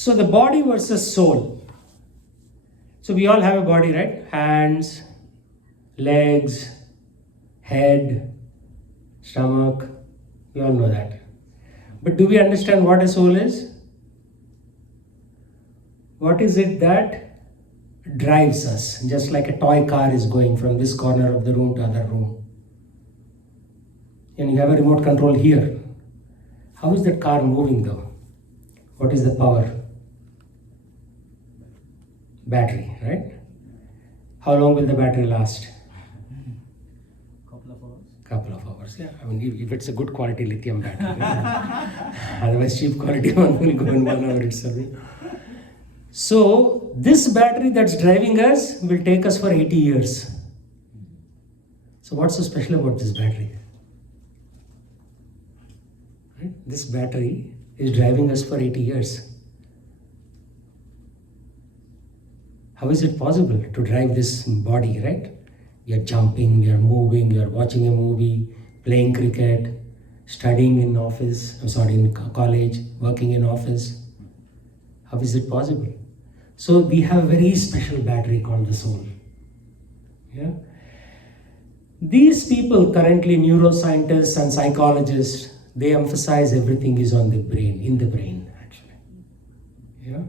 So the body versus soul. So we all have a body, right? Hands, legs, head, stomach. We all know that. But do we understand what a soul is? What is it that drives us? Just like a toy car is going from this corner of the room to other room. And you have a remote control here. How is that car moving though? What is the power? Battery, right? How long will the battery last? Couple of hours, yeah. I mean, if it's a good quality lithium battery. Right? Otherwise, cheap quality one will go in 1 hour itself. So, this battery that's driving us will take us for 80 years. So, what's so special about this battery? Right? This battery is driving us for 80 years. How is it possible to drive this body, right? You're jumping, you're moving, you're watching a movie, playing cricket, studying in in college, working in office. How is it possible? So we have a very special battery called the soul. Yeah. These people, currently neuroscientists and psychologists, they emphasize everything is on the brain, in the brain actually. Yeah.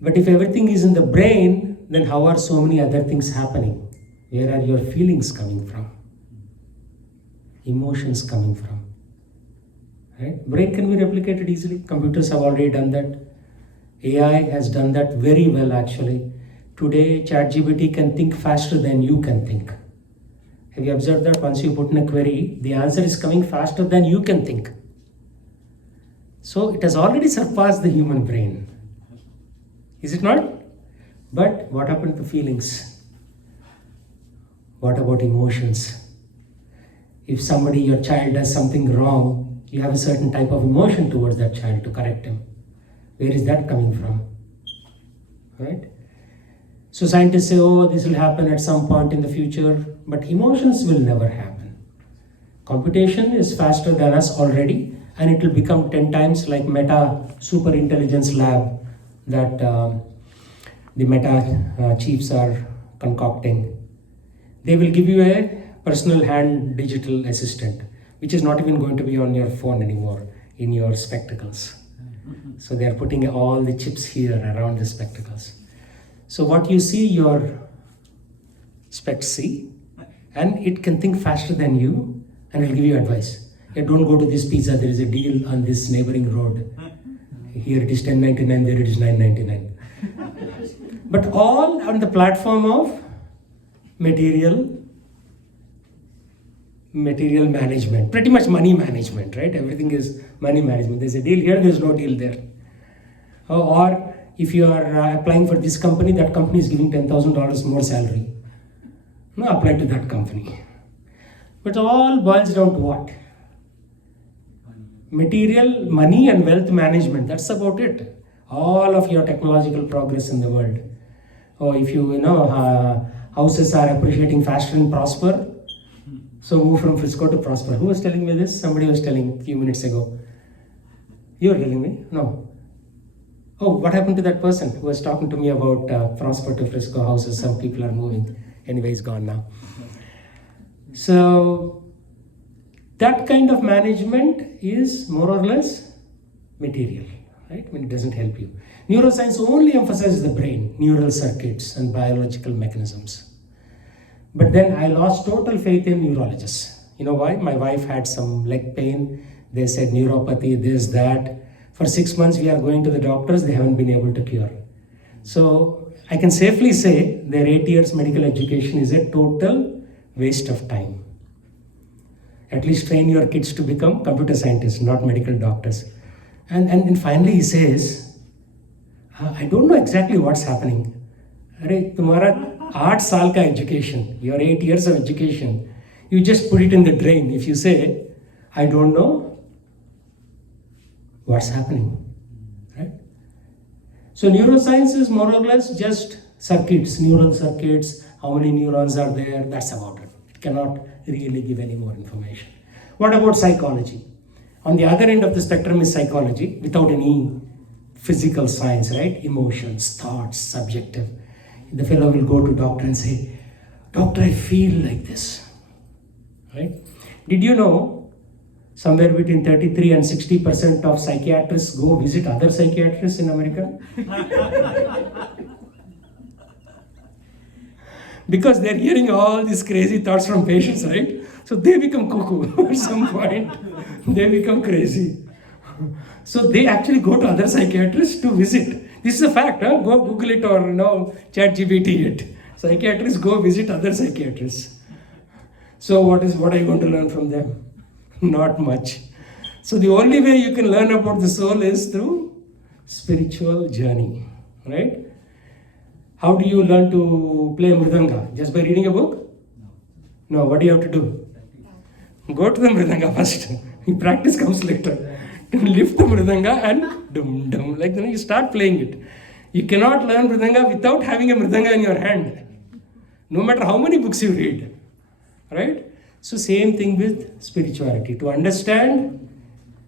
But if everything is in the brain, then how are so many other things happening? Where are your feelings coming from? Emotions coming from? Right? Brain can be replicated easily. Computers have already done that. AI has done that very well actually. Today, ChatGPT can think faster than you can think. Have you observed that once you put in a query, the answer is coming faster than you can think. So it has already surpassed the human brain. Is it not? But what happened to feelings? What about emotions? If somebody, your child does something wrong, you have a certain type of emotion towards that child to correct him. Where is that coming from? Right? So scientists say, oh, this will happen at some point in the future, but emotions will never happen. Computation is faster than us already, and it will become 10 times like Meta Super Intelligence Lab that the Meta chiefs are concocting. They will give you a personal hand digital assistant, which is not even going to be on your phone anymore, in your spectacles. So they are putting all the chips here around the spectacles. So what you see, your specs see, and it can think faster than you, and it will give you advice. Yeah, don't go to this pizza, there is a deal on this neighboring road. Here it is $10.99, there it is $9.99. But all on the platform of material management, pretty much money management, right? Everything is money management. There's a deal here, there's no deal there. Or if you are applying for this company, that company is giving $10,000 more salary. Now apply to that company. But it all boils down to what? Material, money and wealth management. That's about it. All of your technological progress in the world. Or if houses are appreciating faster and prosper, so move from Frisco to Prosper. Who was telling me this? Somebody was telling a few minutes ago. You were telling me? No. Oh, what happened to that person who was talking to me about Prosper to Frisco houses? Some people are moving. Anyway, he's gone now. So that kind of management is more or less material, right? When it doesn't help you. Neuroscience only emphasizes the brain, neural circuits and biological mechanisms. But then I lost total faith in neurologists. You know why? My wife had some leg pain. They said neuropathy, this, that. For 6 months we are going to the doctors, they haven't been able to cure. So I can safely say their 8 years medical education is a total waste of time. At least train your kids to become computer scientists, not medical doctors. And finally he says, I don't know exactly what's happening. Arey, tumhara 8 saal ka education, your 8 years of education, you just put it in the drain. If you say, I don't know what's happening, right? So neuroscience is more or less just circuits, neural circuits, how many neurons are there, that's about it. It cannot really give any more information. What about psychology? On the other end of the spectrum is psychology, without any physical science, right? Emotions, thoughts, subjective. The fellow will go to doctor and say, "Doctor, I feel like this." Right? Did you know somewhere between 33 and 60% of psychiatrists go visit other psychiatrists in America? Because they're hearing all these crazy thoughts from patients, right? So they become cuckoo at some point. They become crazy. So they actually go to other psychiatrists to visit. This is a fact, huh? Go Google it or ChatGPT it. Psychiatrists go visit other psychiatrists. So what are you going to learn from them? Not much. So the only way you can learn about the soul is through spiritual journey, right? How do you learn to play mridanga? Just by reading a book? No, what do you have to do? Go to the mridanga first. Practice comes later. Lift the mridanga and dum dum. Like you start playing it. You cannot learn mridanga without having a mridanga in your hand. No matter how many books you read. Right? So same thing with spirituality. To understand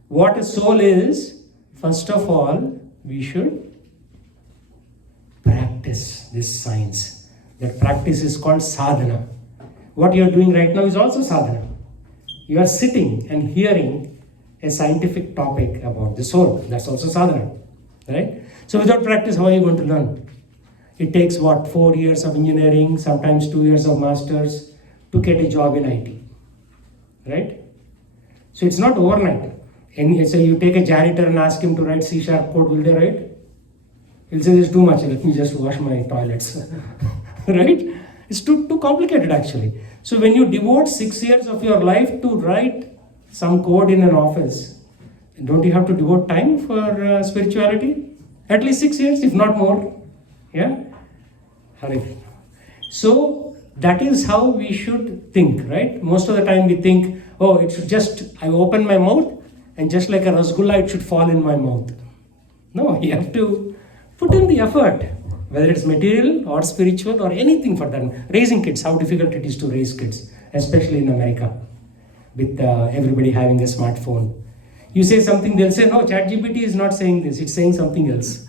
what a soul is, first of all, we should practice this science. That practice is called sadhana. What you are doing right now is also sadhana. You are sitting and hearing a scientific topic about the soul. That's also sadhana. Right? So without practice, how are you going to learn? It takes 4 years of engineering, sometimes 2 years of masters to get a job in IT. Right? So it's not overnight. And so you take a janitor and ask him to write C# code, will they write? He'll say, "There's too much, let me just wash my toilets." Right? It's too complicated actually. So when you devote 6 years of your life to write some code in an office, don't you have to devote time for spirituality? At least 6 years, if not more. Yeah? Hare. So that is how we should think, right? Most of the time we think, oh, it should just, I open my mouth and just like a rasgulla, it should fall in my mouth. No, you have to put in the effort, whether it's material or spiritual or anything for them. Raising kids, how difficult it is to raise kids, especially in America, with everybody having a smartphone. You say something, they'll say, "No, ChatGPT is not saying this, it's saying something else."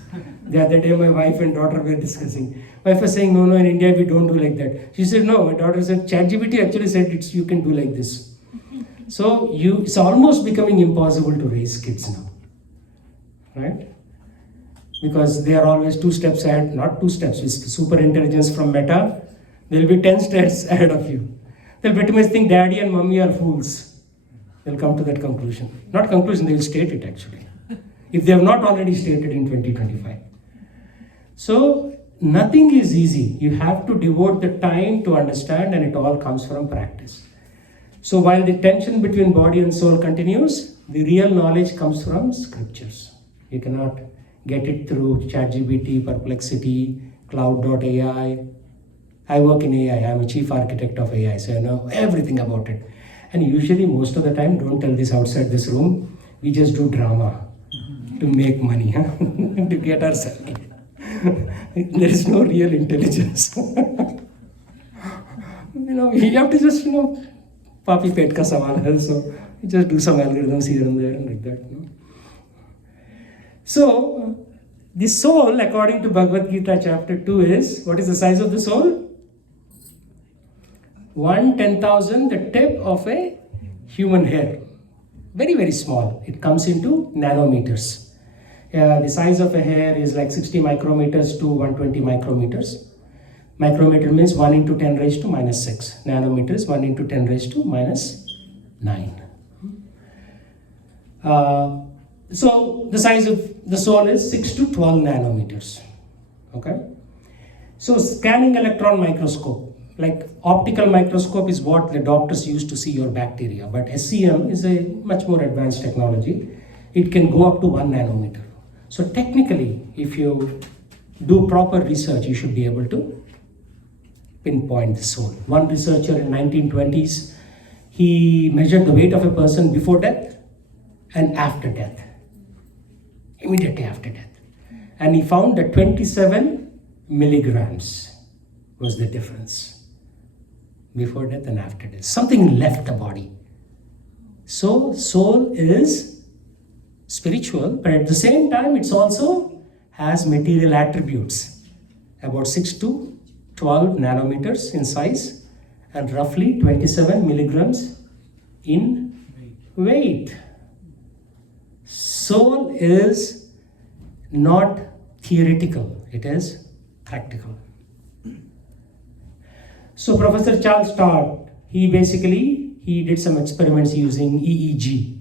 The other day, my wife and daughter were discussing. Wife was saying, "No, in India we don't do like that." She said, "No," my daughter said, "ChatGPT actually said you can do like this." So it's almost becoming impossible to raise kids now, right? Because they are always 2 steps ahead, not 2 steps, with super intelligence from Meta, they'll be 10 steps ahead of you. They'll pretty much think daddy and mommy are fools. They'll come to that conclusion. Not conclusion, they will state it actually. If they have not already stated in 2025. So nothing is easy. You have to devote the time to understand, and it all comes from practice. So while the tension between body and soul continues, the real knowledge comes from scriptures. You cannot get it through ChatGPT, Perplexity, Cloud.ai. I work in AI. I'm a chief architect of AI, so I know everything about it. And usually, most of the time, don't tell this outside this room, we just do drama to make money, to get our salary. There is no real intelligence. You have to just, papi pet ka sawal hai, so you just do some algorithms here and there and like that. So, the soul, according to Bhagavad Gita chapter 2 is, what is the size of the soul? 1/10,000, the tip of a human hair. Very, very small. It comes into nanometers. The size of a hair is like 60 micrometers to 120 micrometers. Micrometer means 1 into 10 raised to minus 6. Nanometers, 1 into 10 raised to minus 9. So the size of the soul is 6 to 12 nanometers. Okay. So scanning electron microscope, like optical microscope is what the doctors use to see your bacteria, but SEM is a much more advanced technology. It can go up to 1 nanometer. So technically, if you do proper research, you should be able to pinpoint the soul. One researcher in 1920s, he measured the weight of a person before death and after death, immediately after death. And he found that 27 milligrams was the difference before death and after death. Something left the body. So soul is spiritual, but at the same time, it's also has material attributes, about 6 to 12 nanometers in size and roughly 27 milligrams in weight. Soul is not theoretical, it is practical. So Professor Charles Todd, he did some experiments using EEG,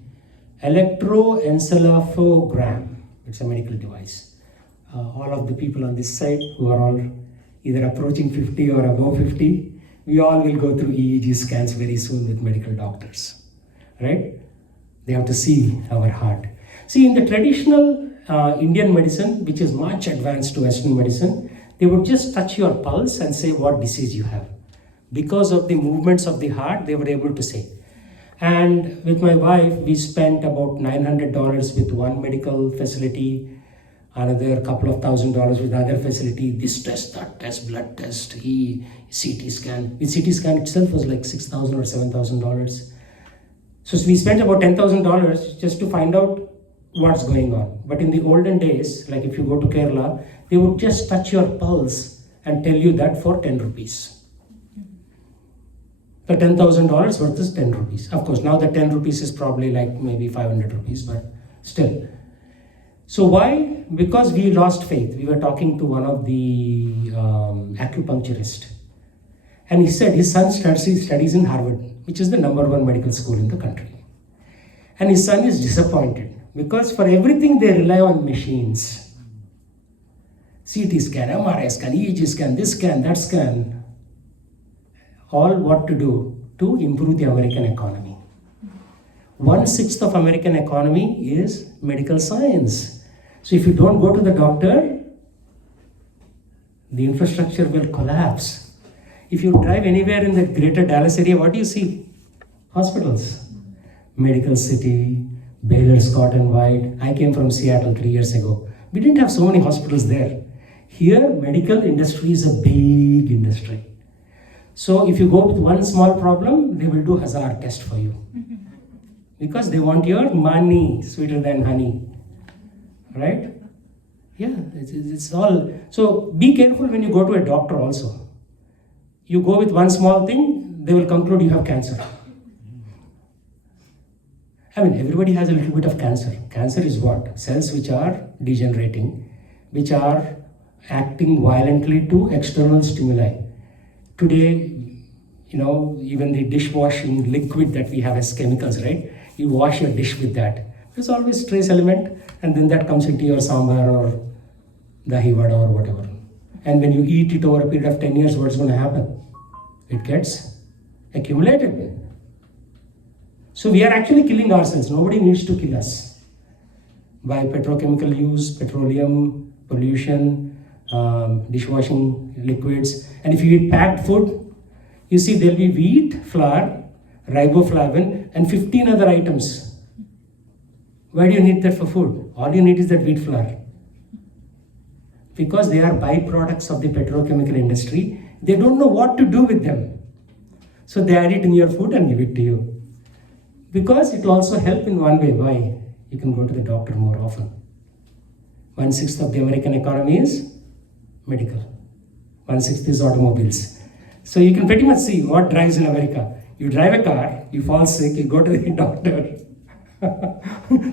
electroencephalogram. It's a medical device. All of the people on this side who are all either approaching 50 or above 50, we all will go through EEG scans very soon with medical doctors, right? They have to see our heart. See, in the traditional Indian medicine, which is much advanced to Western medicine, they would just touch your pulse and say what disease you have. Because of the movements of the heart, they were able to say. And with my wife, we spent about $900 with one medical facility, another couple of $1,000 with other facility, this test, that test, blood test, CT scan. With CT scan itself was like $6,000 or $7,000. So we spent about $10,000 just to find out what's going on. But in the olden days, like if you go to Kerala, they would just touch your pulse and tell you that for 10 rupees. The $10,000 versus 10 rupees. Of course, now the 10 rupees is probably like maybe 500 rupees, but still. So why? Because we lost faith. We were talking to one of the acupuncturists. And he said his son studies in Harvard, which is the #1 medical school in the country. And his son is disappointed because for everything they rely on machines. CT scan, MRI scan, EEG scan, this scan, that scan. All what to do to improve the American economy. 1/6 of American economy is medical science. So if you don't go to the doctor, the infrastructure will collapse. If you drive anywhere in the greater Dallas area, what do you see? Hospitals. Medical City, Baylor, Scott and White. I came from Seattle 3 years ago. We didn't have so many hospitals there. Here, medical industry is a big industry. So if you go with one small problem, they will do hazard test for you. Because they want your money, sweeter than honey. Right? Yeah, it's all. So be careful when you go to a doctor also. You go with one small thing, they will conclude you have cancer. I mean, everybody has a little bit of cancer. Cancer is what? Cells which are degenerating, which are acting violently to external stimuli. Today, even the dishwashing liquid that we have as chemicals, right? You wash your dish with that. There's always trace element, and then that comes into your sambar or dahi vada or whatever. And when you eat it over a period of 10 years, what's going to happen? It gets accumulated. So we are actually killing ourselves. Nobody needs to kill us. By petrochemical use, petroleum, pollution, dishwashing liquids. And if you eat packed food, you see there'll be wheat, flour, riboflavin, and 15 other items. Why do you need that for food? All you need is that wheat flour. Because they are byproducts of the petrochemical industry, they don't know what to do with them. So they add it in your food and give it to you. Because it will also help in one way. Why? You can go to the doctor more often. 1/6 of the American economy is medical. 1/6 is automobiles. So you can pretty much see what drives in America. You drive a car, you fall sick, you go to the doctor.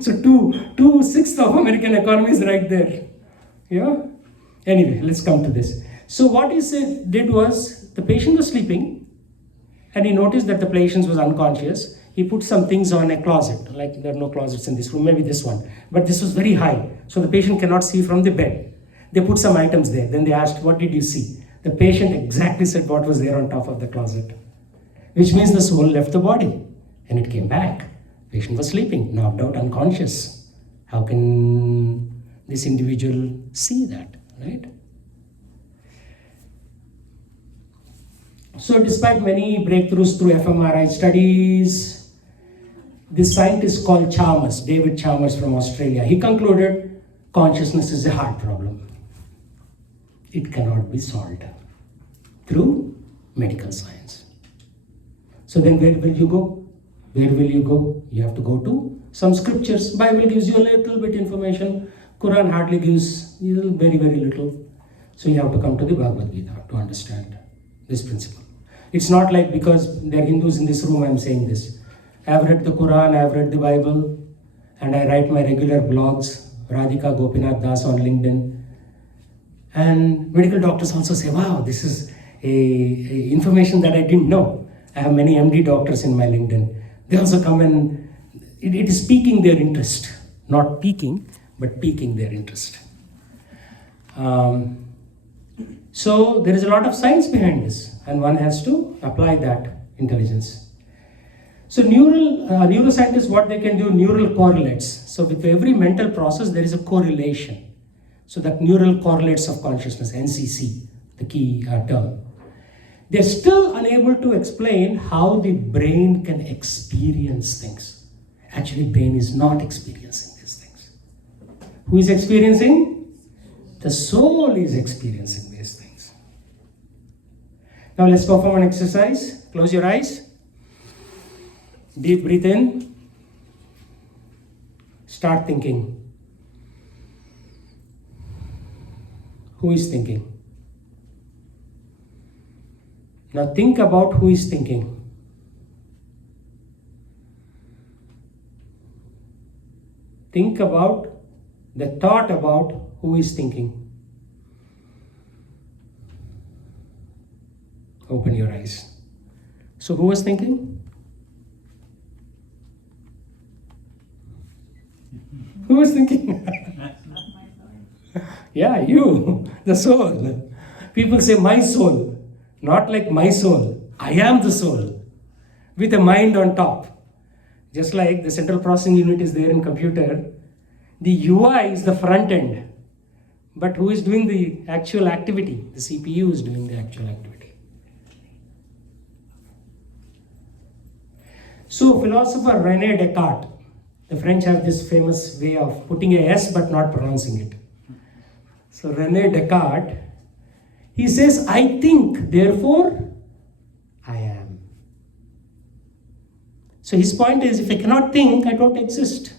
So 2/6 of American economy is right there. Yeah. Anyway, let's come to this. So what he did was, the patient was sleeping, and he noticed that the patient was unconscious. He put some things on a closet, like there are no closets in this room, maybe this one. But this was very high, so the patient cannot see from the bed. They put some items there. Then they asked, what did you see? The patient exactly said what was there on top of the closet. Which means the soul left the body, and it came back. Patient was sleeping, knocked out, unconscious. How can this individual see that, right? So despite many breakthroughs through fMRI studies, this scientist called Chalmers, David Chalmers from Australia, he concluded consciousness is a hard problem. It cannot be solved through medical science. So then where will you go? Where will you go? You have to go to some scriptures. Bible gives you a little bit information. Quran hardly gives you very, very little. So you have to come to the Bhagavad Gita to understand this principle. It's not like because there are Hindus in this room I'm saying this. I've read the Quran, I've read the Bible, and I write my regular blogs, Radhika Gopinath Das on LinkedIn. And medical doctors also say, wow, this is a information that I didn't know. I have many MD doctors in my LinkedIn. They also come and it is piquing their interest. Not peaking, but piquing their interest. So there is a lot of science behind this, and one has to apply that intelligence. So neuroscientists, what they can do, neural correlates. So with every mental process, there is a correlation. So that neural correlates of consciousness, NCC, the key term. They're still unable to explain how the brain can experience things. Actually, brain is not experiencing these things. Who is experiencing? The soul is experiencing these things. Now let's perform an exercise. Close your eyes. Deep breathe in. Start thinking. Who is thinking? Now think about who is thinking. Think about the thought about who is thinking. Open your eyes. So who was thinking? Who was thinking? Yeah, you, the soul. People say my soul. Not like my soul. I am the soul. With a mind on top. Just like the central processing unit is there in computer, the UI is the front end. But who is doing the actual activity? The CPU is doing the actual activity. So philosopher René Descartes, the French have this famous way of putting a S but not pronouncing it. So René Descartes, he says, I think, therefore I am. So his point is, if I cannot think, I don't exist.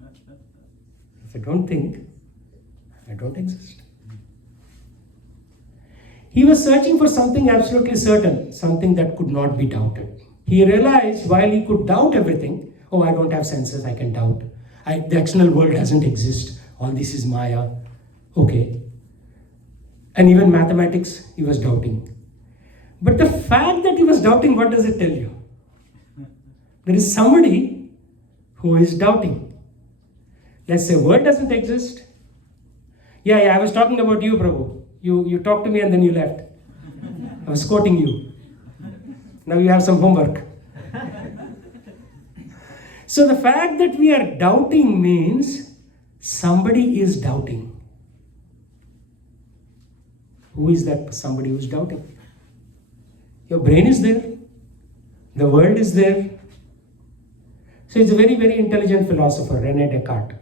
If I don't think, I don't exist. He was searching for something absolutely certain, something that could not be doubted. He realized while he could doubt everything, oh, I don't have senses, I can doubt. The external world doesn't exist. All this is Maya. Okay. And even mathematics, he was doubting. But the fact that he was doubting, what does it tell you? There is somebody who is doubting. Let's say word doesn't exist. Yeah, I was talking about you, Prabhu. You talked to me and then you left. I was quoting you. Now you have some homework. So the fact that we are doubting means somebody is doubting. Who is that somebody who is doubting? Your brain is there. The world is there. So it's a very, very intelligent philosopher, René Descartes.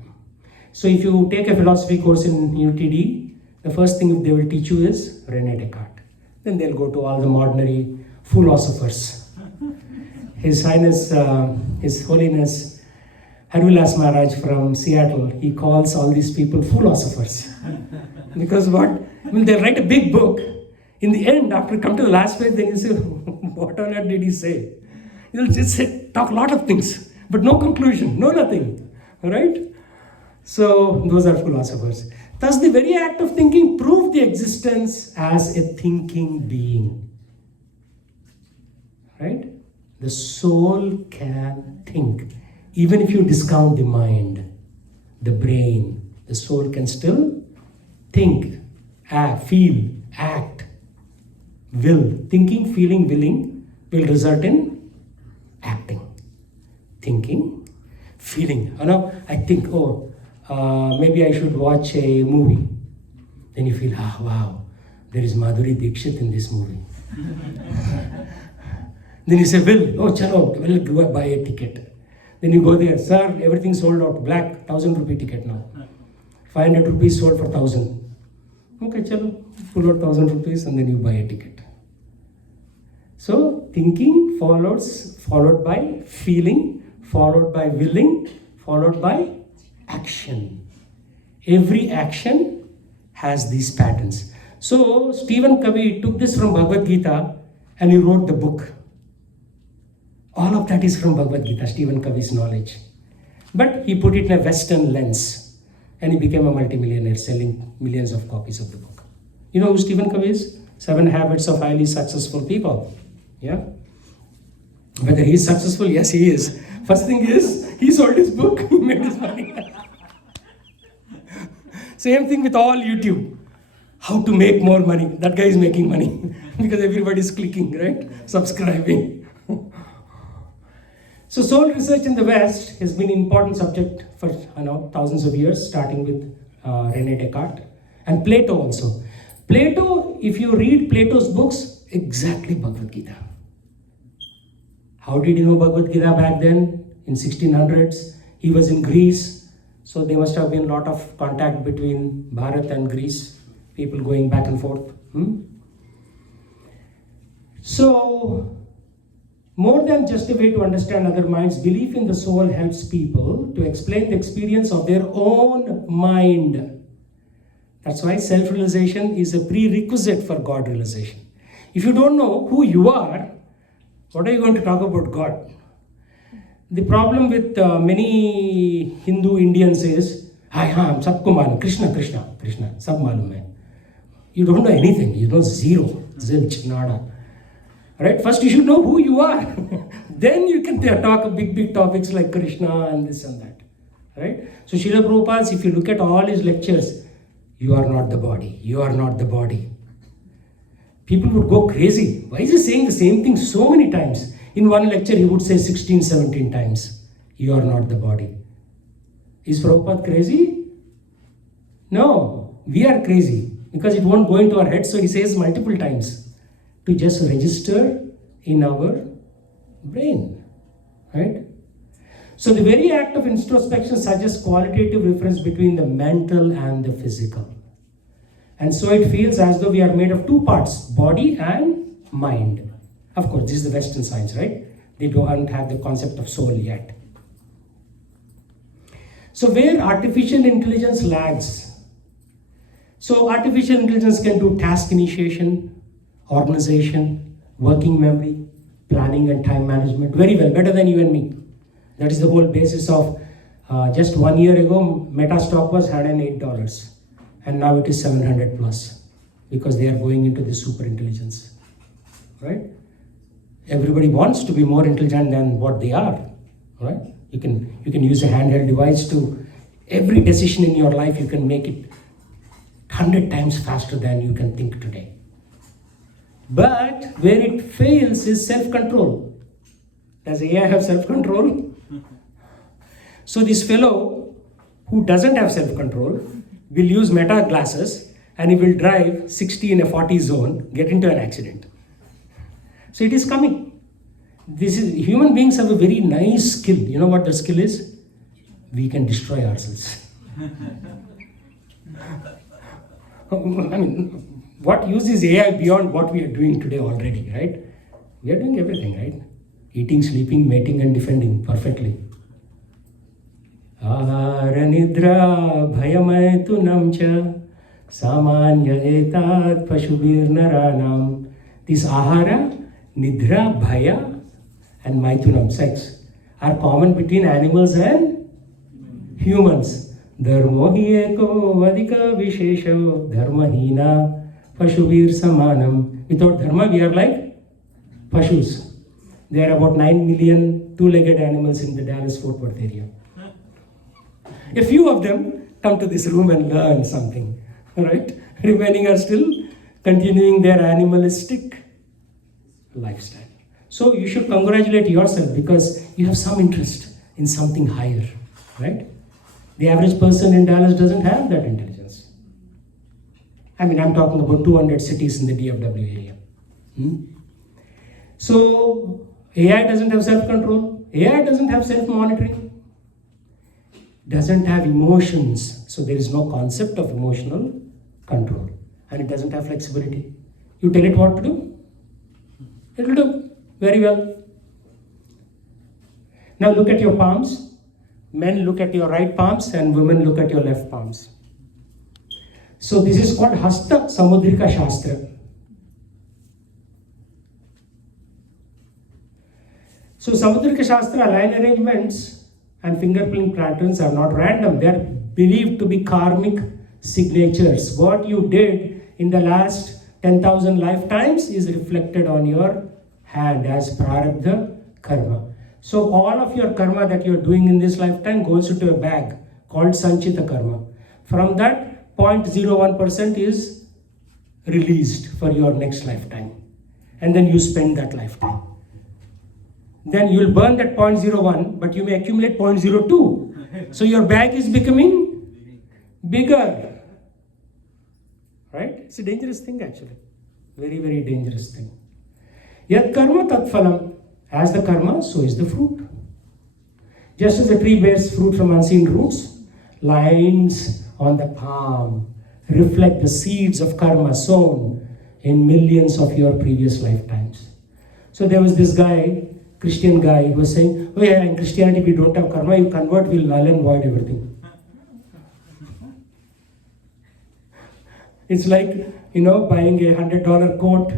So if you take a philosophy course in UTD, the first thing they will teach you is René Descartes. Then they'll go to all the modern philosophers. His Highness, His Holiness Harulas Maharaj from Seattle, he calls all these people philosophers. Because what? I mean, they'll write a big book. In the end, after you come to the last page, then you say, what on earth did he say? He'll just say, talk a lot of things, but no conclusion, no nothing. Right? So, those are philosophers. Thus, the very act of thinking proved the existence as a thinking being. Right? The soul can think. Even if you discount the mind, the brain, the soul can still think, feel, act, will. Thinking, feeling, willing will result in acting. Thinking, feeling. I think, maybe I should watch a movie. Then you feel, wow, there is Madhuri Dixit in this movie. Then you say, chalo, we'll go buy a ticket. Then you go there, sir, everything sold out, black, 1,000 rupee ticket now. 500 rupees sold for 1,000. Okay, chalo, pull out 1,000 rupees and then you buy a ticket. So, thinking followed by feeling, followed by willing, followed by action. Every action has these patterns. So Stephen Covey took this from Bhagavad Gita and he wrote the book. All of that is from Bhagavad Gita, Stephen Covey's knowledge. But he put it in a Western lens and he became a multimillionaire selling millions of copies of the book. You know who Stephen Covey is? 7 Habits of Highly Successful People. Yeah? Whether he is successful, yes, he is. First thing is, he sold his book, he made his money. Same thing with all YouTube. How to make more money. That guy is making money because everybody is clicking, right? Subscribing. So soul research in the West has been an important subject for thousands of years, starting with René Descartes and Plato also. Plato, if you read Plato's books, exactly Bhagavad Gita. How did he know Bhagavad Gita back then? In 1600s, he was in Greece, so there must have been a lot of contact between Bharat and Greece, people going back and forth. So, more than just a way to understand other minds, belief in the soul helps people to explain the experience of their own mind. That's why self-realization is a prerequisite for God realization. If you don't know who you are, what are you going to talk about God? The problem with many Hindu Indians is, hum sabko malum, Krishna, Krishna, Krishna, sab malum hai. You don't know anything, you know zero, zilch, nada. Right? First you should know who you are. Then you can talk big topics like Krishna and this and that. Right? So Srila Prabhupada, if you look at all his lectures, you are not the body, you are not the body. People would go crazy. Why is he saying the same thing so many times? In one lecture he would say 16, 17 times, you are not the body. Is Prabhupada crazy? No, we are crazy because it won't go into our head, so he says multiple times to just register in our brain, right? So the very act of introspection suggests qualitative difference between the mental and the physical. And so it feels as though we are made of two parts, body and mind. Of course, this is the Western science, right? They don't have the concept of soul yet. So where artificial intelligence lags. So artificial intelligence can do task initiation, organization, working memory, planning and time management very well, better than you and me. That is the whole basis of just 1 year ago, Meta stock was $108 and now it is 700 plus because they are going into the super intelligence, right? Everybody wants to be more intelligent than what they are, right? You can use a handheld device to, every decision in your life you can make it 100 times faster than you can think today. But where it fails is self-control. Does AI have self-control? So this fellow who doesn't have self-control will use Meta glasses and he will drive 60 in a 40 zone, get into an accident. So it is coming. Human beings have a very nice skill. You know what the skill is? We can destroy ourselves. I mean, what use is AI beyond what we are doing today already, right? We are doing everything, right? Eating, sleeping, mating and defending perfectly. Ahara nidra bhayamaitunam cha samanya etat pashubir naranam. This ahara, nidra, bhaya and maitunam, sex, are common between animals and humans. Dharmo hi eko adhika vishesho dharmahina pashubir samanam. Without dharma we are like pashus. There are about 9 million two-legged animals in the Dallas-Fort Worth area. A few of them come to this room and learn something, right? Remaining are still continuing their animalistic lifestyle. So you should congratulate yourself because you have some interest in something higher, right? The average person in Dallas doesn't have that intelligence. I mean, I'm talking about 200 cities in the DFW area. So AI doesn't have self-control. AI doesn't have self-monitoring. Doesn't have emotions. So there is no concept of emotional control. And it doesn't have flexibility. You tell it what to do, it will do very well. Now look at your palms. Men look at your right palms and women look at your left palms. So this is called Hasta Samudrika Shastra. So Samudrika Shastra line arrangements and fingerprint patterns are not random. They are believed to be karmic signatures. What you did in the last 10,000 lifetimes is reflected on your hand as prarabdha karma. So all of your karma that you are doing in this lifetime goes into a bag called Sanchita karma. From that, 0.01% is released for your next lifetime. And then you spend that lifetime. Then you will burn that 0.01, but you may accumulate 0.02. So your bag is becoming bigger. Right? It's a dangerous thing actually. Very, very dangerous thing. Yat karma tat phalam. As the karma, so is the fruit. Just as the tree bears fruit from unseen roots, lines on the palm reflect the seeds of karma sown in millions of your previous lifetimes. So there was this guy, Christian guy, who was saying, oh yeah, in Christianity we don't have karma, you convert, we'll null and void everything. It's like, buying a $100 coat,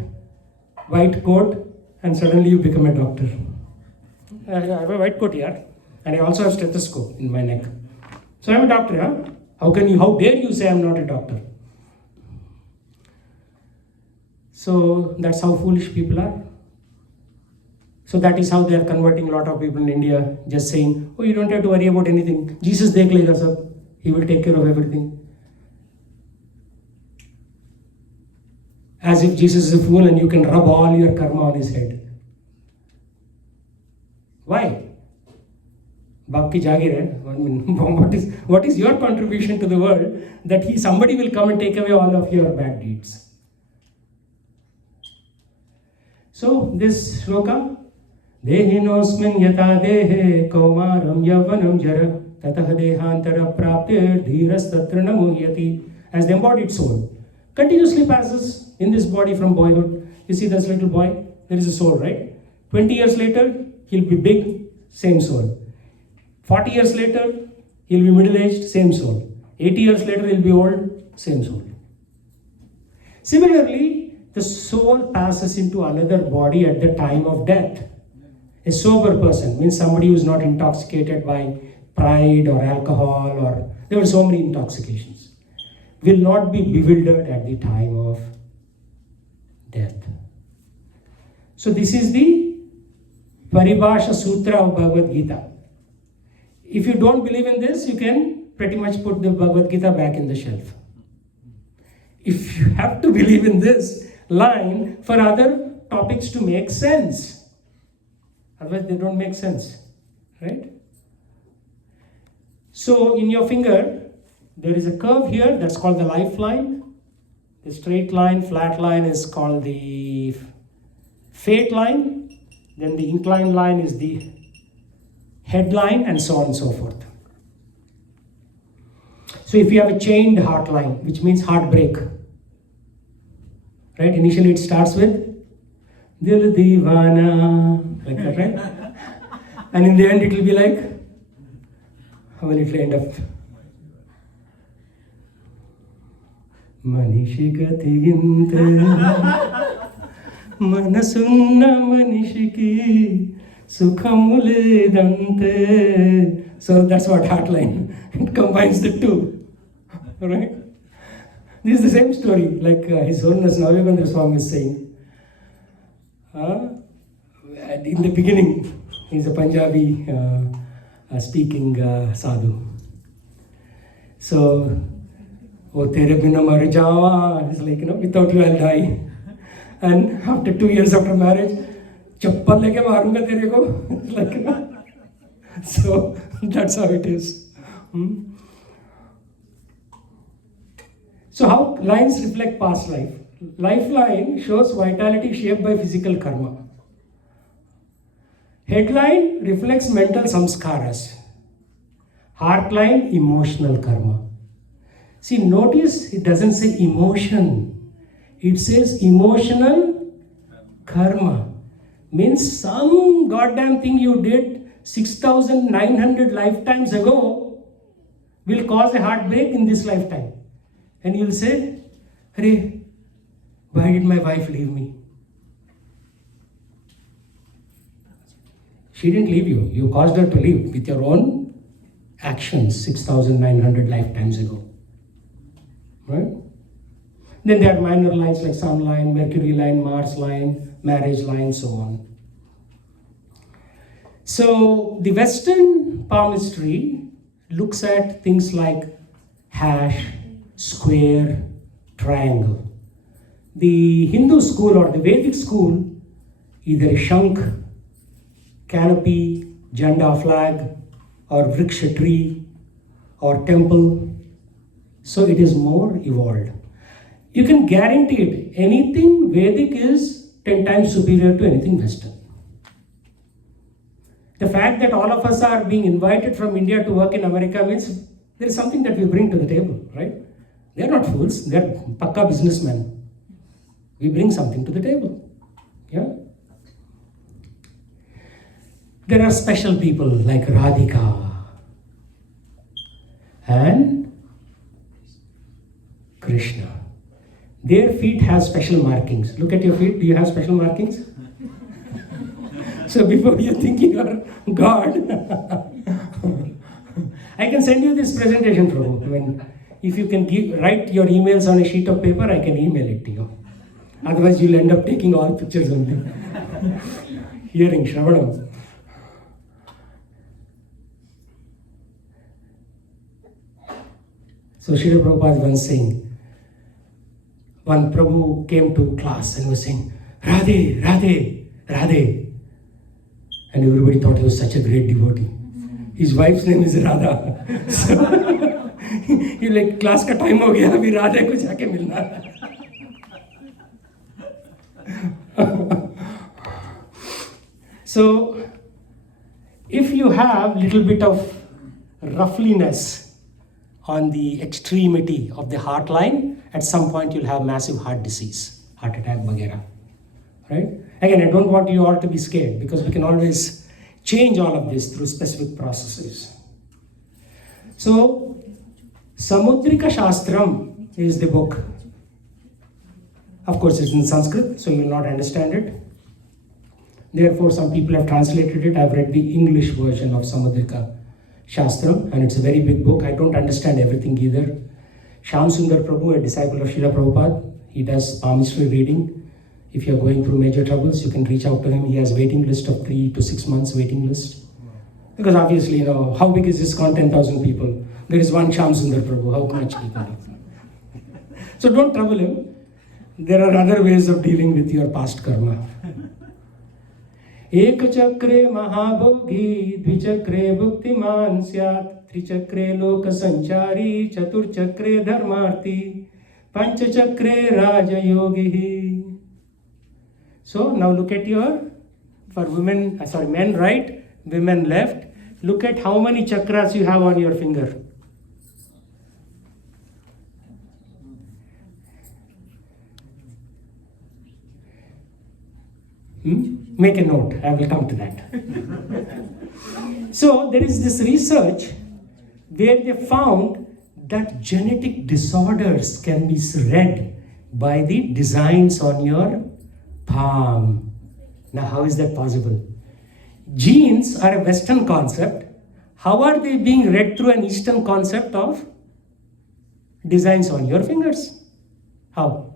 white coat, and suddenly you become a doctor. I have a white coat here, and I also have stethoscope in my neck. So I'm a doctor, huh? How dare you say I'm not a doctor? So that's how foolish people are. So that is how they are converting a lot of people in India, just saying, oh, you don't have to worry about anything. Jesus dekh lega sab. He will take care of everything. As if Jesus is a fool and you can rub all your karma on his head. Why? Baap ki jagir hai. What is your contribution to the world that somebody will come and take away all of your bad deeds? So this shloka, Dehinosmin yata dehe kaumaram yavanam jara tatah dehantara praptir dhiras tatra namuhyati. As the embodied soul continuously passes in this body from boyhood. You see this little boy? There is a soul, right? 20 years later, he'll be big, same soul. 40 years later, he'll be middle-aged, same soul. 80 years later, he'll be old, same soul. Similarly, the soul passes into another body at the time of death. A sober person means somebody who is not intoxicated by pride or alcohol, or there were so many intoxications, will not be bewildered at the time of death. So this is the Paribhasha Sutra of Bhagavad Gita. If you don't believe in this, you can pretty much put the Bhagavad Gita back in the shelf. If you have to believe in this line for other topics to make sense. Otherwise they don't make sense. Right? So in your finger, there is a curve here that's called the lifeline. The straight line, flat line is called the fate line. Then the inclined line is the headline, and so on and so forth. So if you have a chained heart line, which means heartbreak, right? Initially it starts with Dil Deewana, like that, right? And in the end it will be like, how will it end up? Manishikatiyinte Manasunna manishiki Sukhamule dante. So that's what heartline. It combines the two. Right? This is the same story, like His Holiness Navagandra Swami is saying. In the beginning, he's a Punjabi speaking sadhu. So, oh tere bina mar jawa, it's like, without you I'll die. And after 2 years after marriage, chappal leke marunga tere ko. Like, so that's how it is. So how lines reflect past life? Lifeline shows vitality shaped by physical karma. Headline reflects mental samskaras. Heartline, emotional karma. See, notice it doesn't say emotion. It says emotional karma. Means some goddamn thing you did 6,900 lifetimes ago will cause a heartbreak in this lifetime. And you'll say, "Hey, why did my wife leave me?" She didn't leave you. You caused her to leave with your own actions 6,900 lifetimes ago. Right? Then there are minor lines like Sun line, Mercury line, Mars line, marriage line, so on. So the Western palmistry looks at things like hash, square, triangle. The Hindu school or the Vedic school, either a shank, canopy, janda flag, or vriksha tree, or temple. So it is more evolved. You can guarantee it. Anything Vedic is 10 times superior to anything Western. The fact that all of us are being invited from India to work in America means there is something that we bring to the table, right? They are not fools. They are pakka businessmen. We bring something to the table. Yeah. There are special people like Radhika and Krishna. Their feet have special markings. Look at your feet. Do you have special markings? So before you think you are God, I can send you this presentation, Prabhu. I mean, if you can write your emails on a sheet of paper, I can email it to you. Otherwise, you'll end up taking all pictures only. Hearing Shravanam. So Srila Prabhupada once saying, one Prabhu came to class and was saying, "Radhe, Radhe, Radhe." And everybody thought he was such a great devotee. His wife's name is Radha. So he like, class ka time ho gaya, abhi Radhe ko jaake milna. So if you have little bit of roughness on the extremity of the heart line, at some point you'll have massive heart disease, heart attack, bagera. Right? Again, I don't want you all to be scared because we can always change all of this through specific processes. So, Samudrika Shastram is the book. Of course, it's in Sanskrit, so you will not understand it. Therefore, some people have translated it. I've read the English version of Samudrika Shastram, and it's a very big book. I don't understand everything either. Shyam Sundar Prabhu, a disciple of Srila Prabhupada, he does palmistry reading. If you're going through major troubles, you can reach out to him. He has waiting list of 3 to 6 months waiting list. Because obviously, you know, how big is this con? 10,000 people. There is one Shyam Sundar Prabhu. How much people? So don't trouble him. There are other ways of dealing with your past karma. Ek chakre mahabhogi, dvichakre bhuktiman syat, trichakre loka sanchari, chatur chakre dharmarti, panchachakre raja yogi. So now look at for women, men right, women left. Look at how many chakras you have on your finger. Make a note, I will come to that. So there is this research where they found that genetic disorders can be read by the designs on your palm. Now, how is that possible? Genes are a Western concept. How are they being read through an Eastern concept of designs on your fingers? How?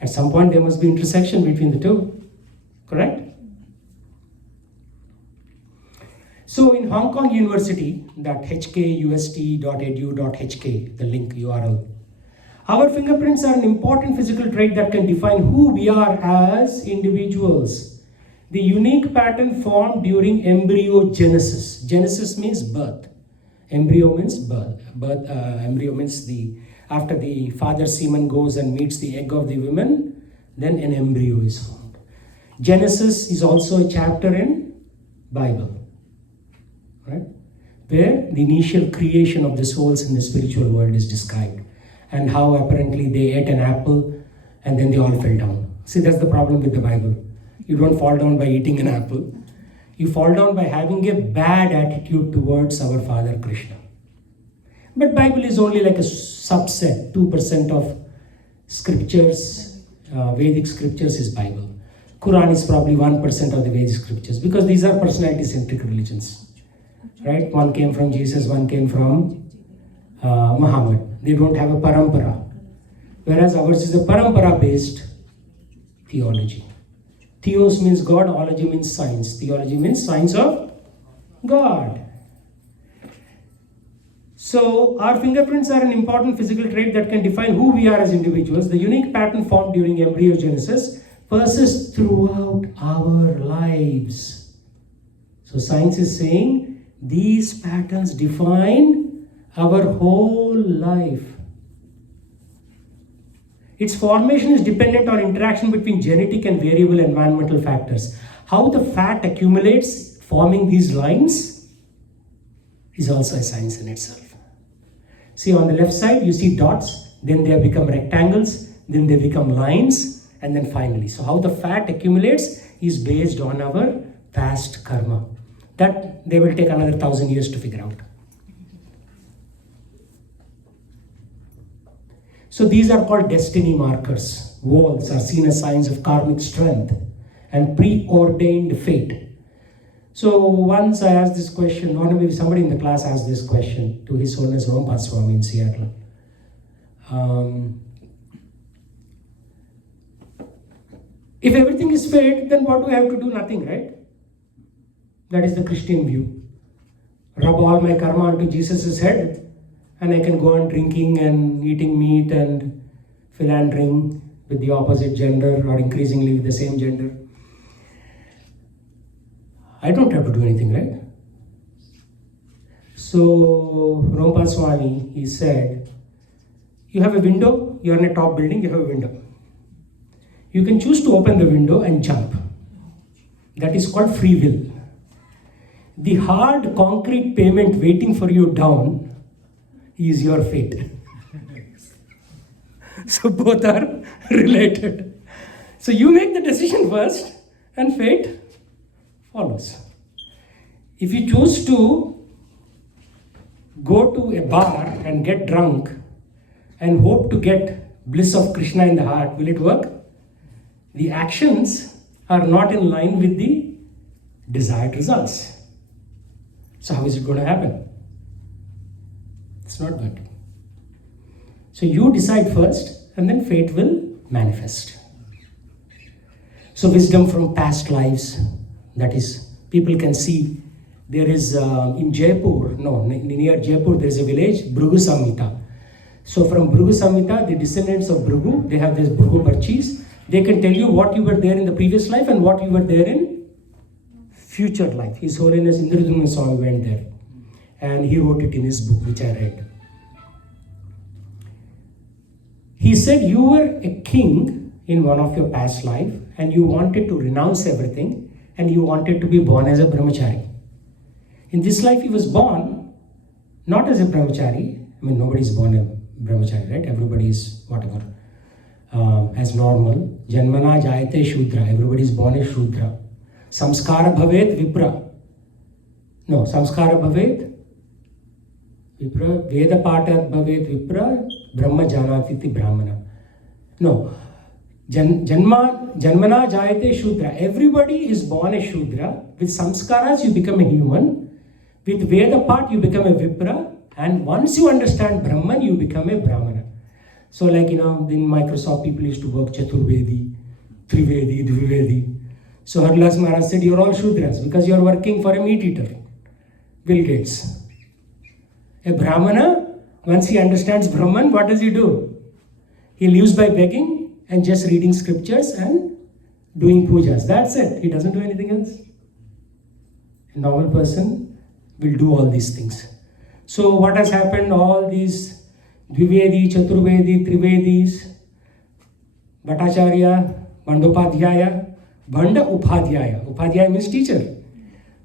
At some point, there must be intersection between the two. Correct? So, in Hong Kong University, that hkust.edu.hk, the link URL, our fingerprints are an important physical trait that can define who we are as individuals. The unique pattern formed during embryogenesis. Genesis means birth. Embryo means birth. Embryo means after the father's semen goes and meets the egg of the woman, then an embryo is formed. Genesis is also a chapter in Bible, right? Where the initial creation of the souls in the spiritual world is described. And how apparently they ate an apple and then they all fell down. See, that's the problem with the Bible. You don't fall down by eating an apple. You fall down by having a bad attitude towards our Father Krishna. But Bible is only like a subset, 2% of scriptures, Vedic scriptures is Bible. Quran is probably 1% of the Vedic scriptures, because these are personality-centric religions. Right? One came from Jesus, one came from Muhammad. They don't have a parampara. Whereas ours is a parampara-based theology. Theos means God, ology means science. Theology means science of God. So our fingerprints are an important physical trait that can define who we are as individuals. The unique pattern formed during embryogenesis persists throughout our lives. So science is saying these patterns define our whole life. Its formation is dependent on interaction between genetic and variable environmental factors. How the fat accumulates forming these lines is also a science in itself. See, on the left side you see dots, then they become rectangles, then they become lines, and then finally. So how the fat accumulates is based on our past karma. That they will take another 1,000 years to figure out. So these are called destiny markers. Walls are seen as signs of karmic strength and preordained fate. So once I asked this question, or maybe somebody in the class asked this question to His Holiness Rompa Swami in Seattle. If everything is fate, then what do I have to do? Nothing, right? That is the Christian view. Rub all my karma onto Jesus' head, and I can go on drinking and eating meat and philandering with the opposite gender or increasingly with the same gender. I don't have to do anything, right? So Rompa Swami, he said, you have a window, you're in a top building, you have a window. You can choose to open the window and jump. That is called free will. The hard concrete pavement waiting for you down is your fate. So both are related. So you make the decision first and fate follows. If you choose to go to a bar and get drunk and hope to get bliss of Krishna in the heart, will it work? The actions are not in line with the desired results. So how is it going to happen? It's not going to. So you decide first and then fate will manifest. So wisdom from past lives, that is, people can see. There is in Jaipur, near Jaipur there is a village, Bhrigu Samhita. So from Bhrigu Samhita, the descendants of Bhrigu, they have this Bhrigu Parchis. They can tell you what you were there in the previous life and what you were there in future life. His Holiness Indradumna Swami went there and he wrote it in his book, which I read. He said you were a king in one of your past life and you wanted to renounce everything and you wanted to be born as a brahmachari. In this life he was born not as a brahmachari. I mean, nobody is born a brahmachari, right? Everybody is whatever, as normal. Janmana jayate shudra. Everybody is born as shudra. Samskara bhavet vipra. No, samskara bhavet vipra. Veda patat bhavet vipra. Brahma janatiti brahmana. No. Janmana jayate shudra. Everybody is born a shudra. With samskaras you become a human. With Veda part you become a vipra. And once you understand Brahman, you become a brahmana. So like, in Microsoft people used to work Chaturvedi, Trivedi, Dvivedi. So Harlas Maharaj said, you're all Shudras because you're working for a meat eater. Bill Gates. A brahmana, once he understands Brahman, what does he do? He lives by begging and just reading scriptures and doing pujas. That's it. He doesn't do anything else. A normal person will do all these things. So what has happened? All these Dvivedi, Chaturvedi, Trivedis, Bhattacharya, Bandopadhyaya, Bhanda Upadhyaya. Upadhyaya means teacher.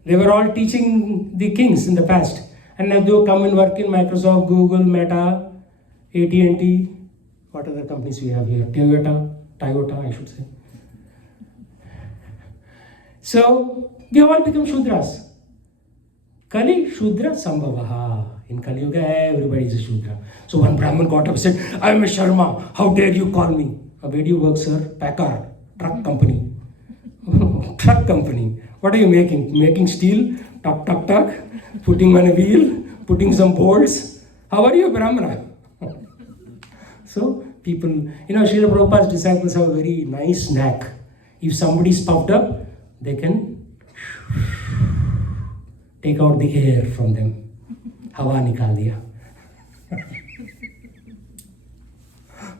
They were all teaching the kings in the past. And now they come and work in Microsoft, Google, Meta, AT&T, what other companies we have here? Toyota, I should say. So We have all become Shudras. Kali Shudra Sambhavaha. In Kali Yuga, everybody is a Shudra. So one Brahmin got up and said, I am a Sharma. How dare you call me? Where do you work, sir? Packard, truck company. Truck company. What are you making? Making steel? Tuck, tuck, tuck. Putting on a wheel. Putting some bolts. How are you, Brahmana? So people, Srila Prabhupada's disciples have a very nice knack. If somebody is puffed up, they can take out the air from them. Hawa nikal diya.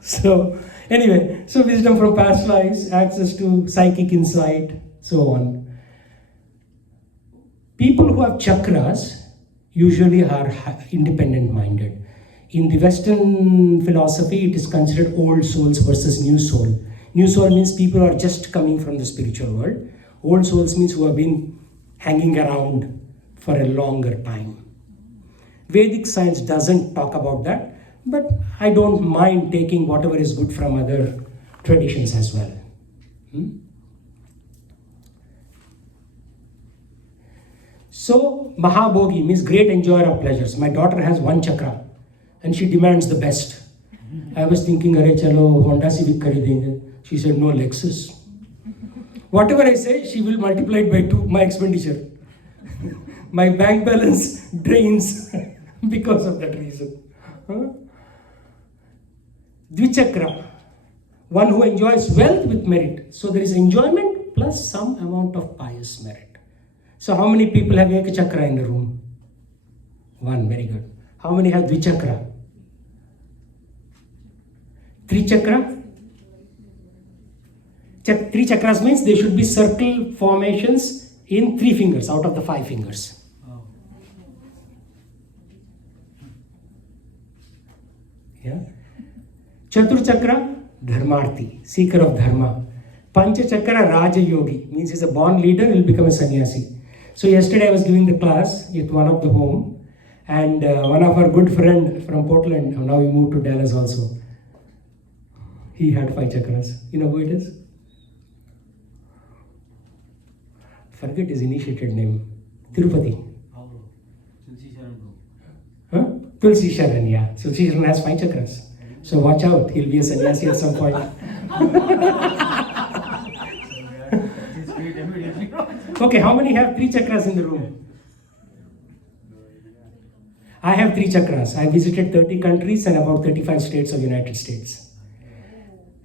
So anyway, so wisdom from past lives, access to psychic insight, so on. People who have chakras usually are independent minded. In the Western philosophy, it is considered old souls versus new soul. New soul means people who are just coming from the spiritual world. Old souls means who have been hanging around for a longer time. Vedic science doesn't talk about that, but I don't mind taking whatever is good from other traditions as well. So, Mahabhogi means great enjoyer of pleasures. My daughter has one chakra and she demands the best. I was thinking, Arey chalo, Honda Civic kharidenge. She said, no, Lexus. Whatever I say, she will multiply it by 2, my expenditure. My bank balance drains because of that reason. Dvichakra, one who enjoys wealth with merit. So there is enjoyment plus some amount of pious merit. So how many people have Ek Chakra in the room? 1, very good. How many have Dvichakra? 3 chakra? 3 chakras means there should be circle formations in 3 fingers out of the 5 fingers. Yeah. Chatur chakra, Dharmarthi, seeker of Dharma. Pancha chakra, Raja Yogi, means he's a born leader, he'll become a sannyasi. So yesterday I was giving the class at one of the home, and one of our good friend from Portland, now he moved to Dallas also. He had 5 chakras. You know who it is? Forget his initiated name. Tirupati. Huh? Tulsi Sharan, yeah. Tulsi Sharan has 5 chakras. So watch out, he'll be a sannyasi at some point. Okay, how many have 3 chakras in the room? I have 3 chakras. I visited 30 countries and about 35 states of the United States.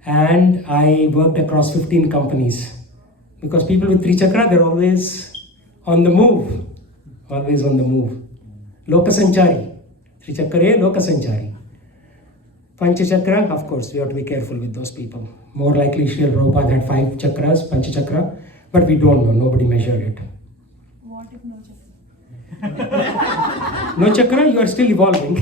And I worked across 15 companies. Because people with 3 chakra, they're always on the move. Always on the move. Lokasanchari. 3 chakra, Lokasanchari. Pancha chakra, of course, we have to be careful with those people. More likely, Srila Prabhupada had 5 chakras, Pancha chakra, but we don't know, nobody measured it. What if no chakra? No chakra, you are still evolving.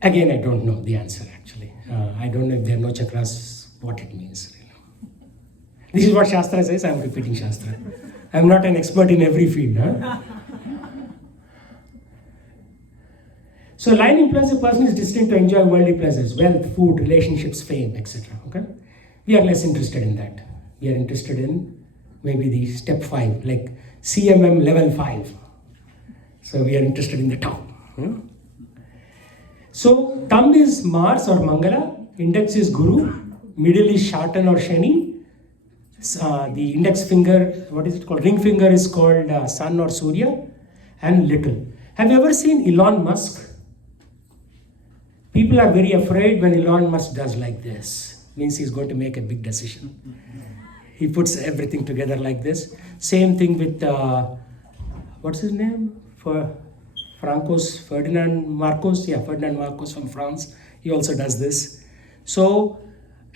Again, I don't know the answer actually. I don't know if there are no chakras, what it means. This is what Shastra says, I am repeating Shastra. I am not an expert in every field. Huh? So line implies a person is destined to enjoy worldly pleasures, wealth, food, relationships, fame, etc. Okay? We are less interested in that. We are interested in maybe the step 5, like CMM level 5. So we are interested in the top. So thumb is Mars or Mangala, index is Guru, middle is Shatan or Shani. The index finger, what is it called? Ring finger is called Sun or Surya, and little. Have you ever seen Elon Musk? People are very afraid when Elon Musk does like this. Means he's going to make a big decision. He puts everything together like this. Same thing with, what's his name? Ferdinand Marcos. Yeah, Ferdinand Marcos from France. He also does this. So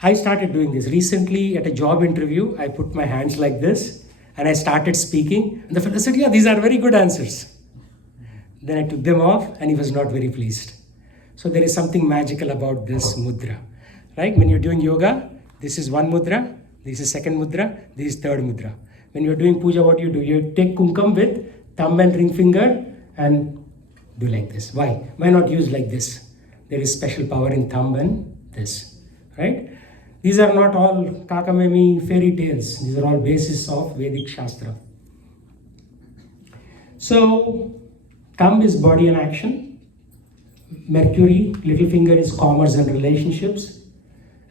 I started doing this. Recently at a job interview, I put my hands like this and I started speaking. And the fellow said, yeah, these are very good answers. Then I took them off and he was not very pleased. So there is something magical about this mudra, right? When you're doing yoga, this is one mudra, this is second mudra, this is third mudra. When you're doing puja, what do? You take kumkum with thumb and ring finger and do like this. Why? Why not use like this? There is special power in thumb and this, right? These are not all kakamemi fairy tales. These are all basis of Vedic Shastra. So, thumb is body and action. Mercury, little finger is commerce and relationships.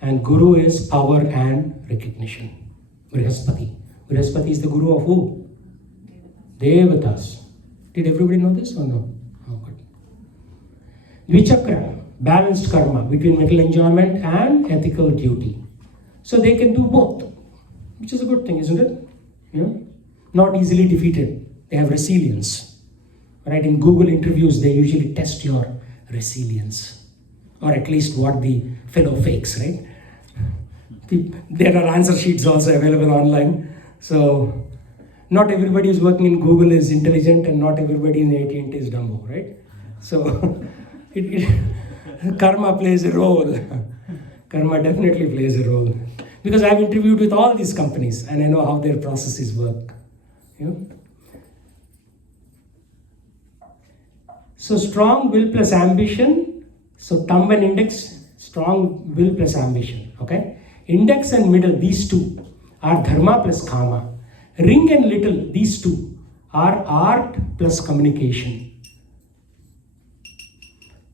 And Guru is power and recognition. Brihaspati. Brihaspati is the Guru of who? Devatas. Did everybody know this or no? Oh, good. Dvichakra, balanced karma between mental enjoyment and ethical duty. So they can do both, which is a good thing, isn't it? Not easily defeated. They have resilience. Right? In Google interviews, they usually test your resilience, or at least what the fellow fakes, right? There are answer sheets also available online. So not everybody who's working in Google is intelligent, and not everybody in AT&T is Dumbo, right? So karma plays a role. Karma definitely plays a role. Because I've interviewed with all these companies and I know how their processes work. So strong will plus ambition. So thumb and index, strong will plus ambition. Okay? Index and middle, these two are dharma plus kama. Ring and little, these two are art plus communication.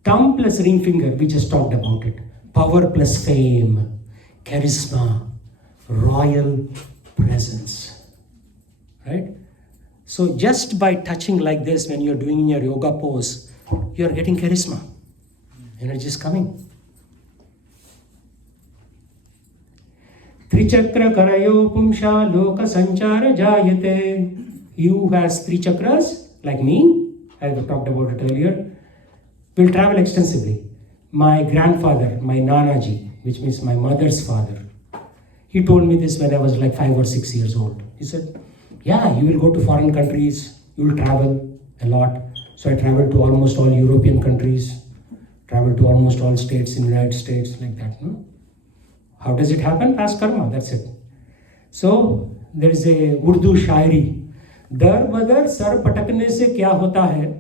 Thumb plus ring finger, we just talked about it. Power plus fame, charisma, royal presence. Right? So just by touching like this when you're doing your yoga pose, you're getting charisma. Energy is coming. Trichakra karayo pumsha loka sanchara jayate. You who has three chakras, like me, I talked about it earlier, will travel extensively. My grandfather, my Nanaji, which means my mother's father, he told me this when I was like 5 or 6 years old. He said, yeah, you will go to foreign countries, you will travel a lot. So I traveled to almost all European countries, traveled to almost all states in the United States, like that. No? How does it happen? Past karma, that's it. So there is a Urdu shairi. Dar badar sar patakne se kya hota hai?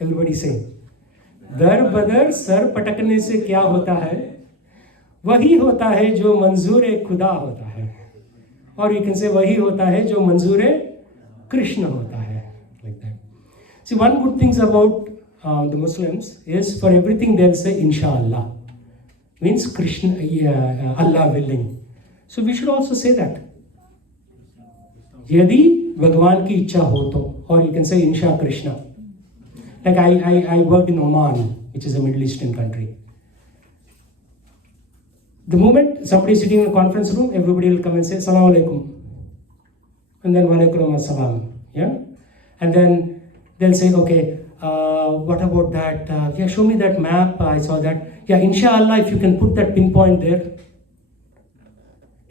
Everybody say. Dar badar sar patakne se kya hota hai? वही होता है जो मंजूर खुदा होता है. Or you can say वही होता है जो मंजूर कृष्ण होता है. Like that. See, one good thing about the Muslims is for everything they'll say Inshallah. Means Krishna, Allah willing. So we should also say that. Yadi Bhagwan ki ichha ho to. Or you can say Insha Krishna. Like I worked in Oman, which is a Middle Eastern country. The moment somebody is sitting in a conference room, everybody will come and say, Assalamu alaikum. And then Walaikum assalam. Yeah? And then they'll say, okay, what about that? Yeah, show me that map. I saw that. Yeah, inshallah, if you can put that pinpoint there.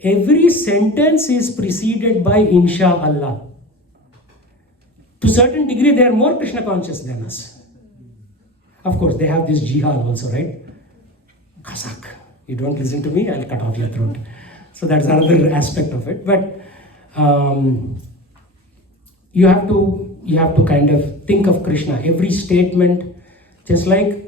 Every sentence is preceded by inshallah. To a certain degree, they are more Krishna conscious than us. Of course, they have this jihad also, right? Kazakh. You don't listen to me, I'll cut off your throat. So that's another aspect of it. But you have to kind of think of Krishna. Every statement, just like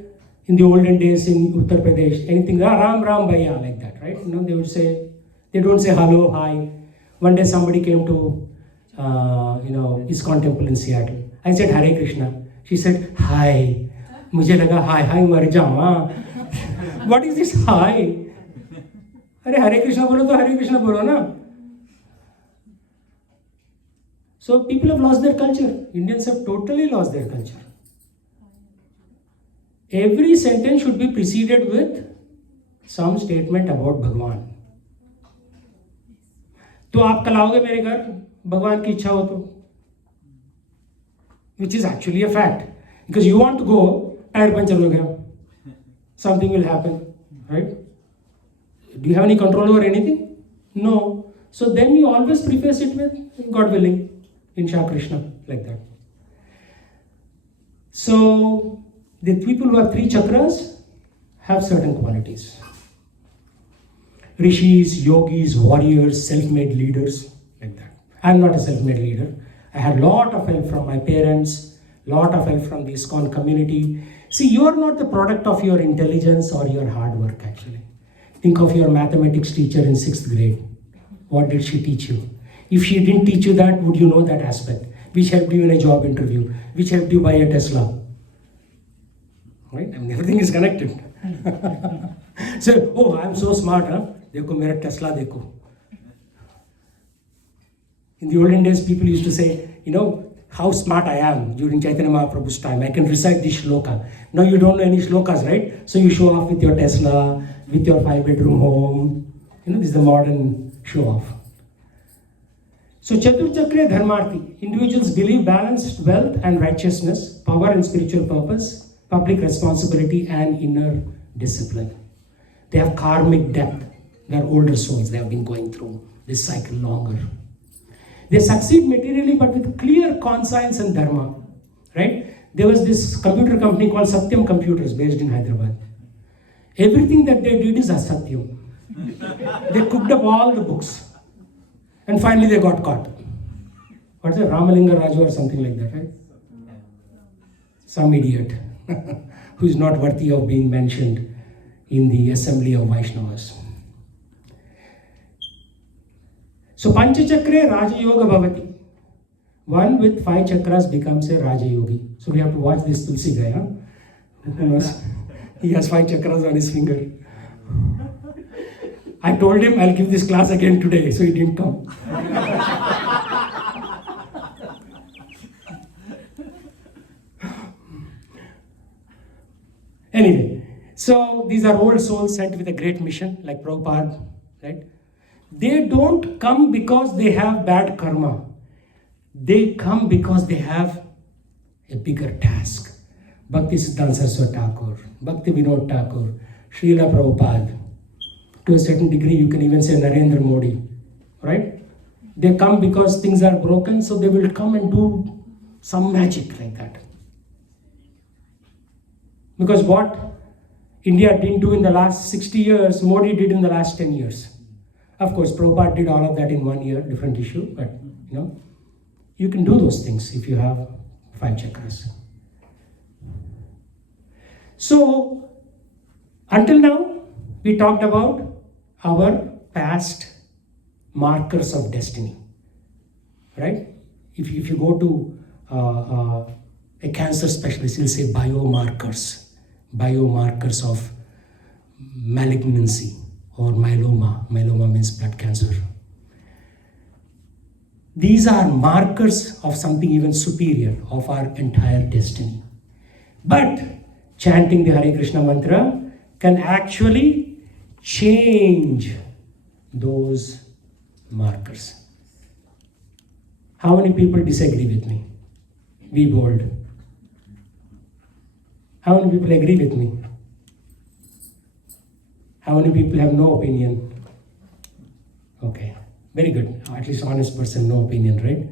in the olden days in Uttar Pradesh, anything, Ram Ram Bhaiya, like that, right? They would say, they don't say hello, hi. One day somebody came to, ISKCON temple in Seattle. I said, Hare Krishna. She said, hi. Mujhe laga, hi, mar jawa. What is this hi? Hare Krishna bolo to Hare Krishna bolo na. So people have lost their culture. Indians have totally lost their culture. Every sentence should be preceded with some statement about Bhagwan. तो आप कल आओगे मेरे घर भगवान की इच्छा हो तो, which is actually a fact, because you want to go, tyre puncture हो गया, something will happen, right? Do you have any control over anything? No. So then you always preface it with God willing, Insha Krishna, like that. So the people who have three chakras have certain qualities. Rishis, yogis, warriors, self-made leaders, like that. I'm not a self-made leader. I had a lot of help from my parents, lot of help from the ISKCON community. See, you are not the product of your intelligence or your hard work, actually. Think of your mathematics teacher in 6th grade. What did she teach you? If she didn't teach you that, would you know that aspect? Which helped you in a job interview? Which helped you buy a Tesla? Right? I mean, everything is connected. So, oh, I'm so smart, huh? Dekho, mera Tesla dekho. In the olden days, people used to say, how smart I am during Chaitanya Mahaprabhu's time. I can recite this shloka. Now you don't know any shlokas, right? So you show off with your Tesla, with your 5-bedroom home. This is the modern show off. So Chaturchakra Dharmarthi. Individuals believe balanced wealth and righteousness, power and spiritual purpose, public responsibility and inner discipline. They have karmic depth. They are older souls. They have been going through this cycle longer. They succeed materially but with clear conscience and dharma. Right? There was this computer company called Satyam Computers based in Hyderabad. Everything that they did is asatyam. They cooked up all the books. And finally they got caught. What's it? Ramalinga Raju or something like that, right? Some idiot who is not worthy of being mentioned in the assembly of Vaishnavas. So Panchachakre Raja Yoga Bhavati. One with 5 chakras becomes a Raja Yogi. So we have to watch this Tulsi guy, huh? Who knows? He has 5 chakras on his finger. I told him I'll give this class again today, so he didn't come. Anyway, so these are old souls sent with a great mission, like Prabhupada, right? They don't come because they have bad karma. They come because they have a bigger task. Bhakti Siddhanta Saraswati Thakur, Bhakti Vinod Thakur, Srila Prabhupada. To a certain degree, you can even say Narendra Modi, right? They come because things are broken, so they will come and do some magic like that. Because what India didn't do in the last 60 years, Modi did in the last 10 years. Of course, Prabhupada did all of that in 1 year, different issue, but you can do those things if you have 5 chakras. So, until now, we talked about our past markers of destiny, right? If you go to a cancer specialist, he'll say biomarkers of malignancy or myeloma. Myeloma means blood cancer. These are markers of something even superior, of our entire destiny. But chanting the Hare Krishna mantra can actually change those markers. How many people disagree with me? Be bold. How many people agree with me? How many people have no opinion? Okay, very good. At least honest person, no opinion, right?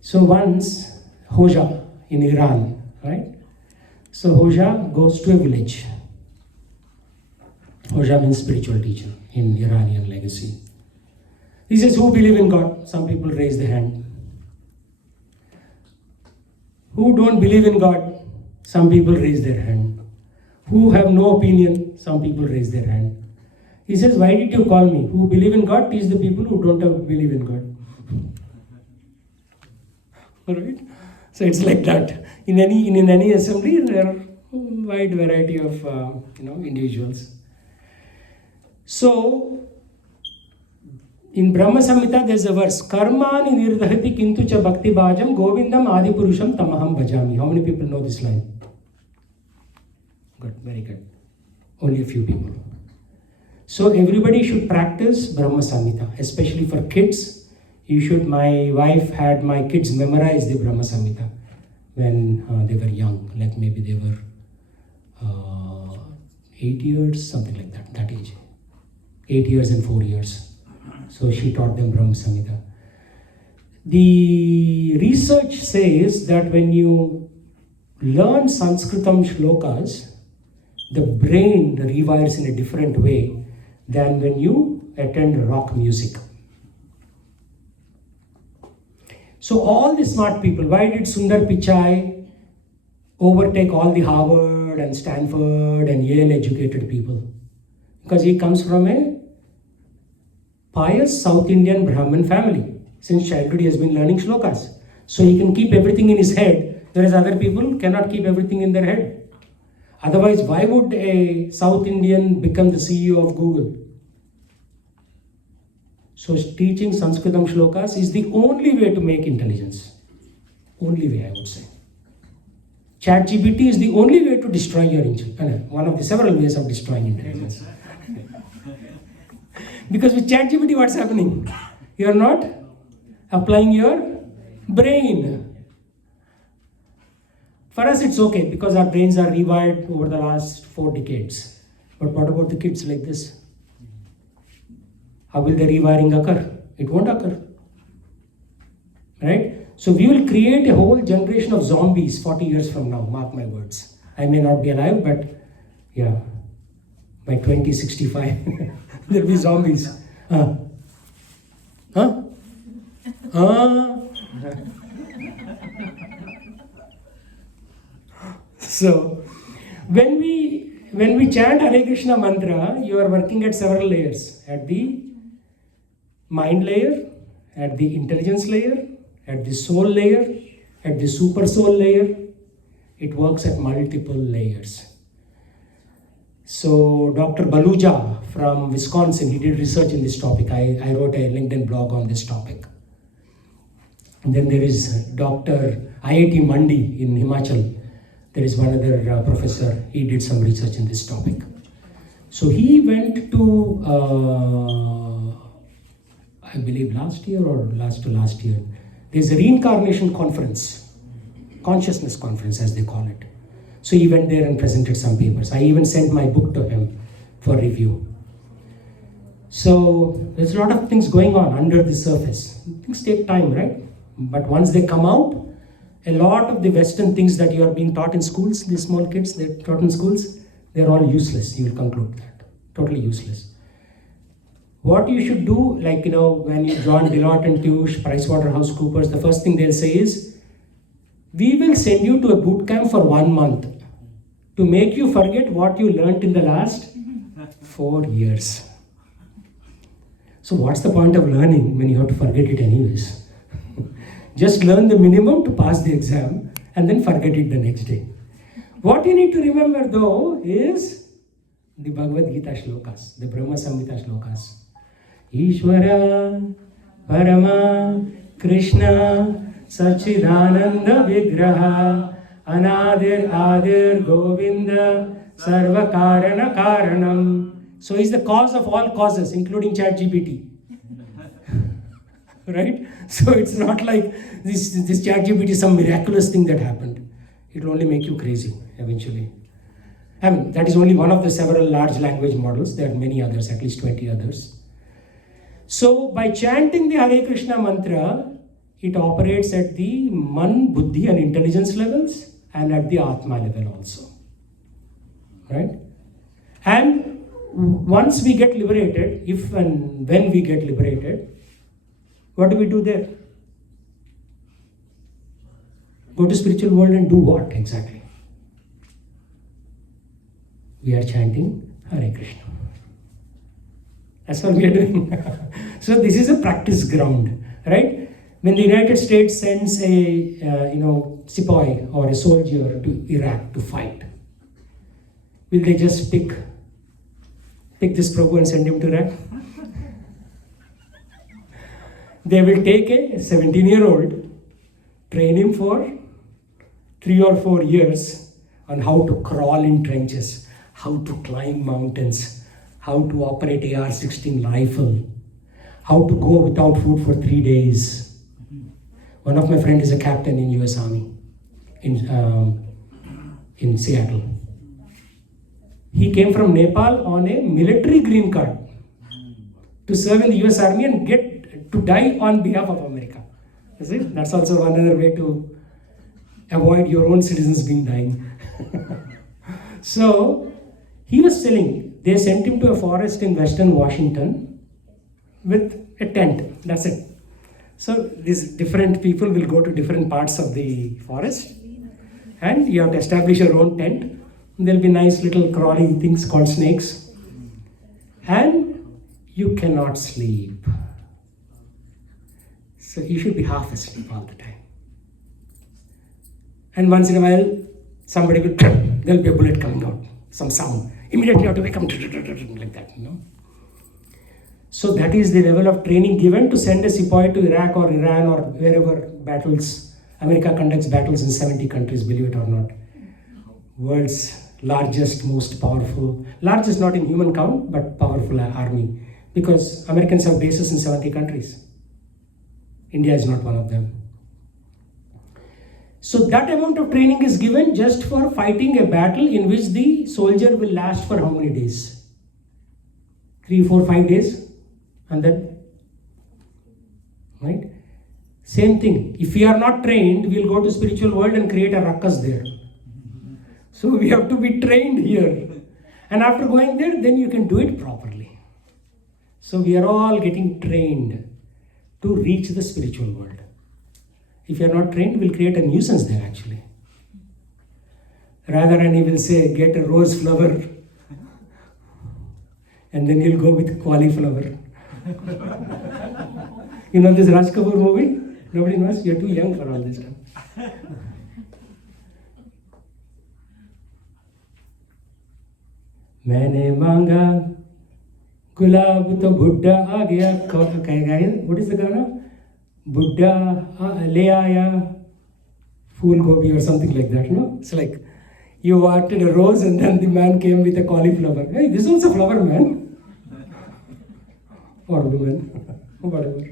So once, Hoja in Iran, right? So Hoja goes to a village. Hoja means spiritual teacher in Iranian legacy. He says, who believe in God? Some people raise their hand. Who don't believe in God? Some people raise their hand. Who have no opinion? Some people raise their hand. He says, why did you call me? Who believe in God? Teach the people who don't believe in God. Alright? So it's like that. In any assembly, there are a wide variety of individuals. So, in Brahma Samhita, there's a verse, Karmani nirdhati kintu cha bhakti bhajam govindam adipurusham tamaham bhajami. How many people know this line? Good, very good. Only a few people. So everybody should practice Brahma Samhita, especially for kids. My wife had my kids memorize the Brahma Samhita when they were young, like maybe they were 8 years, something like that age. 8 years and 4 years. So she taught them Brahma Samhita. The research says that when you learn Sanskritam shlokas, the brain rewires in a different way than when you attend rock music. So all the smart people, why did Sundar Pichai overtake all the Harvard Harvard and Stanford and Yale educated people. Because he comes from a pious South Indian Brahmin family. Since childhood he has been learning shlokas. So he can keep everything in his head, whereas other people cannot keep everything in their head. Otherwise, why would a South Indian become the CEO of Google? So teaching Sanskritam shlokas is the only way to make intelligence. Only way, I would say. ChatGPT is the only way to destroy your intelligence. One of the several ways of destroying intelligence. Because with ChatGPT, what's happening? You are not applying your brain. For us, it's okay because our brains are rewired over the last 4 decades. But what about the kids like this? How will the rewiring occur? It won't occur. Right? So we will create a whole generation of zombies 40 years from now, mark my words. I may not be alive, but yeah, by 2065, there'll be zombies. So, when we chant Hare Krishna mantra, you are working at several layers. At the mind layer, at the intelligence layer, at the soul layer, at the super soul layer. It works at multiple layers. So Dr. Baluja from Wisconsin, he did research in this topic. I wrote a LinkedIn blog on this topic. And then there is Dr. IIT Mandir in Himachal. There is one other professor, he did some research in this topic. So he went to, I believe last year or last year, there's a Reincarnation conference, consciousness conference as they call it. So he went there and presented some papers. I even sent my book to him for review. So there's a lot of things going on under the surface. Things take time, right? But once they come out, a lot of the Western things that you are being taught in schools, these small kids, they're taught in schools, they're all useless. You will conclude that. Totally useless. What you should do, like, when you join Deloitte and Touche, PricewaterhouseCoopers, the first thing they'll say is, we will send you to a boot camp for 1 month to make you forget what you learned in the last 4 years. So what's the point of learning when you have to forget it anyways? Just learn the minimum to pass the exam and then forget it the next day. What you need to remember though is the Bhagavad Gita shlokas, the Brahma Samhita shlokas. Ishvara Parama Krishna Sachidananda Vigraha Anadir Adir Govinda Sarva Karana Karanam. So he's the cause of all causes, including ChatGPT. Right? So it's not like this ChatGPT is some miraculous thing that happened. It will only make you crazy eventually. I mean, that is only one of the several large language models. There are many others, at least 20 others. So by chanting the Hare Krishna mantra, it operates at the Man, Buddhi and intelligence levels and at the Atma level also. Right? And once we get liberated, if and when we get liberated, what do we do there? Go to spiritual world and do what exactly? We are chanting Hare Krishna. That's what we are doing. So this is a practice ground, right? When the United States sends a sepoy or a soldier to Iraq to fight, will they just pick this Prabhu and send him to Iraq? They will take a 17-year-old, train him for 3 or 4 years on how to crawl in trenches, how to climb mountains, how to operate AR-16 rifle, how to go without food for 3 days. One of my friends is a captain in US Army in Seattle. He came from Nepal on a military green card to serve in the US Army and get to die on behalf of America. You see? That's also another way to avoid your own citizens being dying. So he was telling, they sent him to a forest in Western Washington with a tent. That's it. So these different people will go to different parts of the forest and you have to establish your own tent. There'll be nice little crawling things called snakes. And you cannot sleep. So you should be half asleep all the time. And once in a while, somebody will, there'll be a bullet coming out, some sound. Immediately you have to wake up like that, So that is the level of training given to send a sepoy to Iraq or Iran or wherever battles. America conducts battles in 70 countries, believe it or not. World's largest, most powerful, largest not in human count, but powerful army. Because Americans have bases in 70 countries. India is not one of them. So that amount of training is given just for fighting a battle in which the soldier will last for how many days? 3, 4, 5 days? And then, right? Same thing. If we are not trained, we'll go to spiritual world and create a ruckus there. So we have to be trained here. And after going there, then you can do it properly. So we are all getting trained to reach the spiritual world. If you are not trained, we'll create a nuisance there actually. Rather than he will say, get a rose flower, and then he'll go with cauliflower. You know this Raj Kapoor movie? Nobody knows? You're too young for all this stuff. मैंने मांगा गुलाब तो बुड्ढा आ गया कहेगा. What is the गाना? Buddha le aaya fool gobi or something like that, no? It's like you wanted a rose and then the man came with a cauliflower. Hey, this is also flower, man. Or woman, whatever.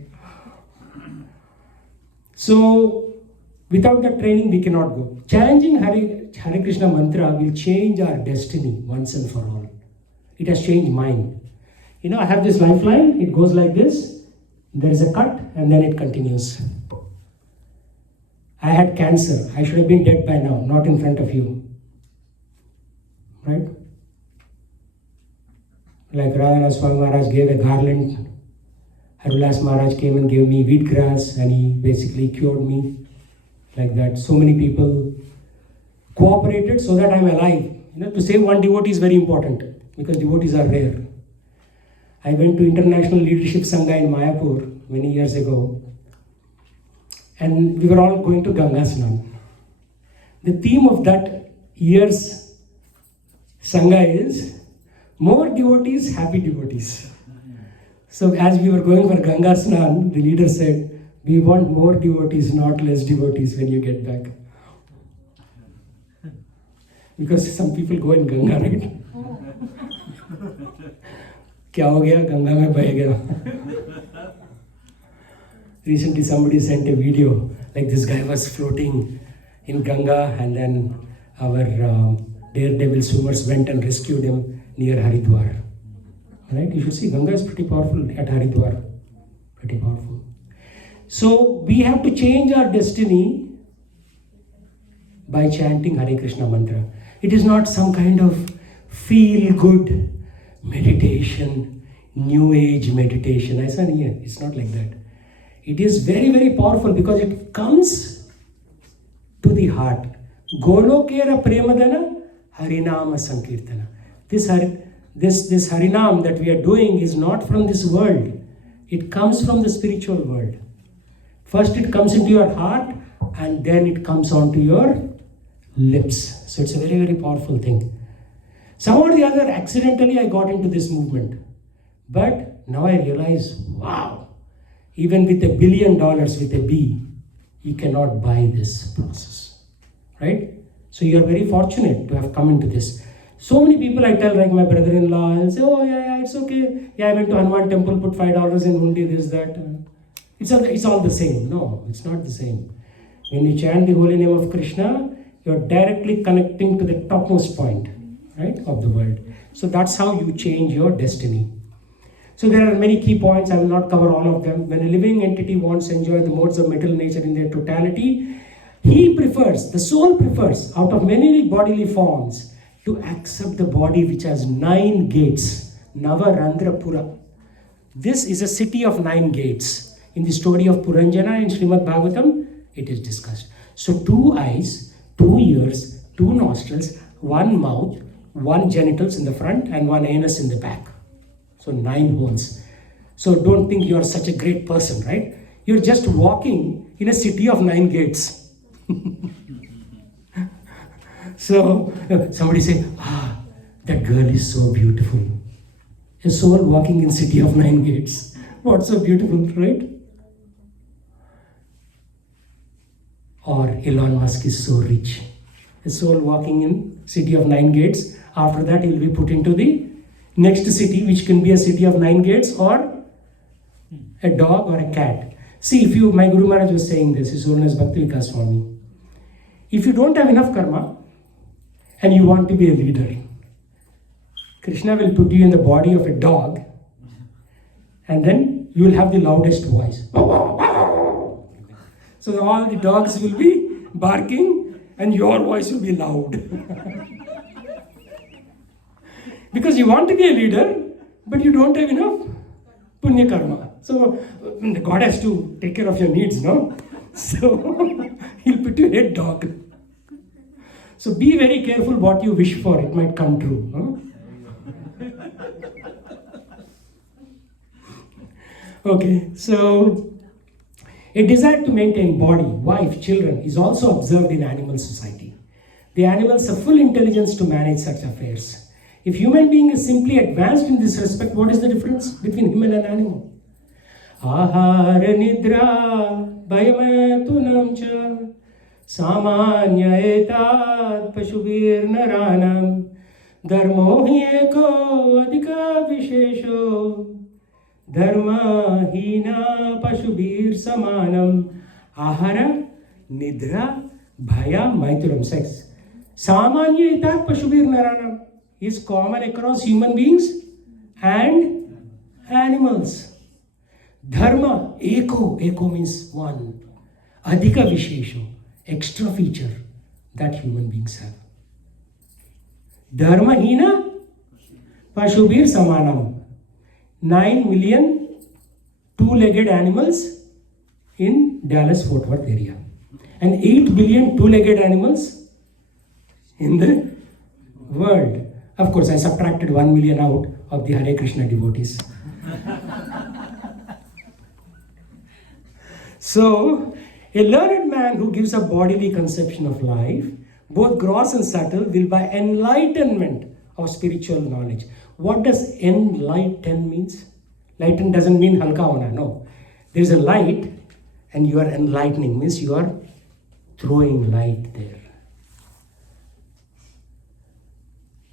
So, without that training, we cannot go. Chanting Hare Krishna mantra will change our destiny once and for all. It has changed mine. I have this lifeline. It goes like this. There is a cut and then it continues. I had cancer. I should have been dead by now, not in front of you. Right? Like Radhanath Swami Maharaj gave a garland. Harulas Maharaj came and gave me wheatgrass and he basically cured me. Like that. So many people cooperated so that I'm alive. To save one devotee is very important because devotees are rare. I went to International Leadership Sangha in Mayapur many years ago, and we were all going to Ganga Snan. The theme of that year's Sangha is more devotees, happy devotees. So as we were going for Ganga Snan, the leader said, we want more devotees, not less devotees when you get back. Because some people go in Ganga, right? क्या हो गया गंगा में बह गया. Recently somebody sent a video like this guy was floating in Ganga and then our daredevil swimmers went and rescued him near Haridwar. Right? You should see Ganga is pretty powerful at Haridwar. Pretty powerful. So we have to change our destiny by chanting Hare Krishna mantra. It is not some kind of feel good meditation, new age meditation. It's not like that. It is very, very powerful because it comes to the heart. Golokera premadana harinama sankirtana. This harinam that we are doing is not from this world. It comes from the spiritual world. First it comes into your heart and then it comes onto your lips. So it's a very, very powerful thing. Somehow or the other, accidentally I got into this movement. But now I realize, wow, even with $1 billion with a B, you cannot buy this process. Right? So you are very fortunate to have come into this. So many people I tell, like my brother-in-law, I'll say, oh yeah, it's okay. Yeah, I went to Hanuman temple, put $5 in hundi, this, that. It's all the same. No, it's not the same. When you chant the holy name of Krishna, you're directly connecting to the topmost point, right, of the world. So that's how you change your destiny. So there are many key points. I will not cover all of them. When a living entity wants to enjoy the modes of material nature in their totality, the soul prefers, out of many bodily forms, to accept the body which has 9 gates. Navarandrapura. This is a city of 9 gates. In the story of Puranjana in Srimad Bhagavatam, it is discussed. So 2 eyes, 2 ears, 2 nostrils, one mouth, one genitals in the front, and one anus in the back. So 9 holes. So don't think you're such a great person, right? You're just walking in a city of 9 gates. So somebody say, that girl is so beautiful. A soul walking in city of 9 gates. What's so beautiful, right? Or Elon Musk is so rich. A soul walking in city of 9 gates. After that, he will be put into the next city, which can be a city of 9 gates or a dog or a cat. See, if you, my Guru Maharaj was saying this, His Holiness Bhakti Vikas Swami. If you don't have enough karma and you want to be a leader, Krishna will put you in the body of a dog and then you will have the loudest voice. So all the dogs will be barking and your voice will be loud. Because you want to be a leader, but you don't have enough punya karma. So God has to take care of your needs, no? So he'll put you a head dog. So be very careful what you wish for, it might come true. No? Okay, so a desire to maintain body, wife, children is also observed in animal society. The animals have full intelligence to manage such affairs. If human being is simply advanced in this respect, what is the difference between human and animal? Ahara nidra bhayamatunam cha samanya etat pashubir naranam dharmo hi eko adhika vishesho dharma hina pashubir samanam ahara nidra bhaya maituram sex samanya etat pashubir naranam is common across human beings and animals. Dharma, eko means one. Adhika vishesho, extra feature that human beings have. Dharma hina pashubir samanam. 9 million two-legged animals in Dallas-Fort Worth area. And 8 billion two-legged animals in the world. Of course, I subtracted 1 million out of the Hare Krishna devotees. So, a learned man who gives a bodily conception of life, both gross and subtle, will by enlightenment of spiritual knowledge. What does enlighten means? Lighten doesn't mean halka hona, no. There is a light and you are enlightening, means you are throwing light there.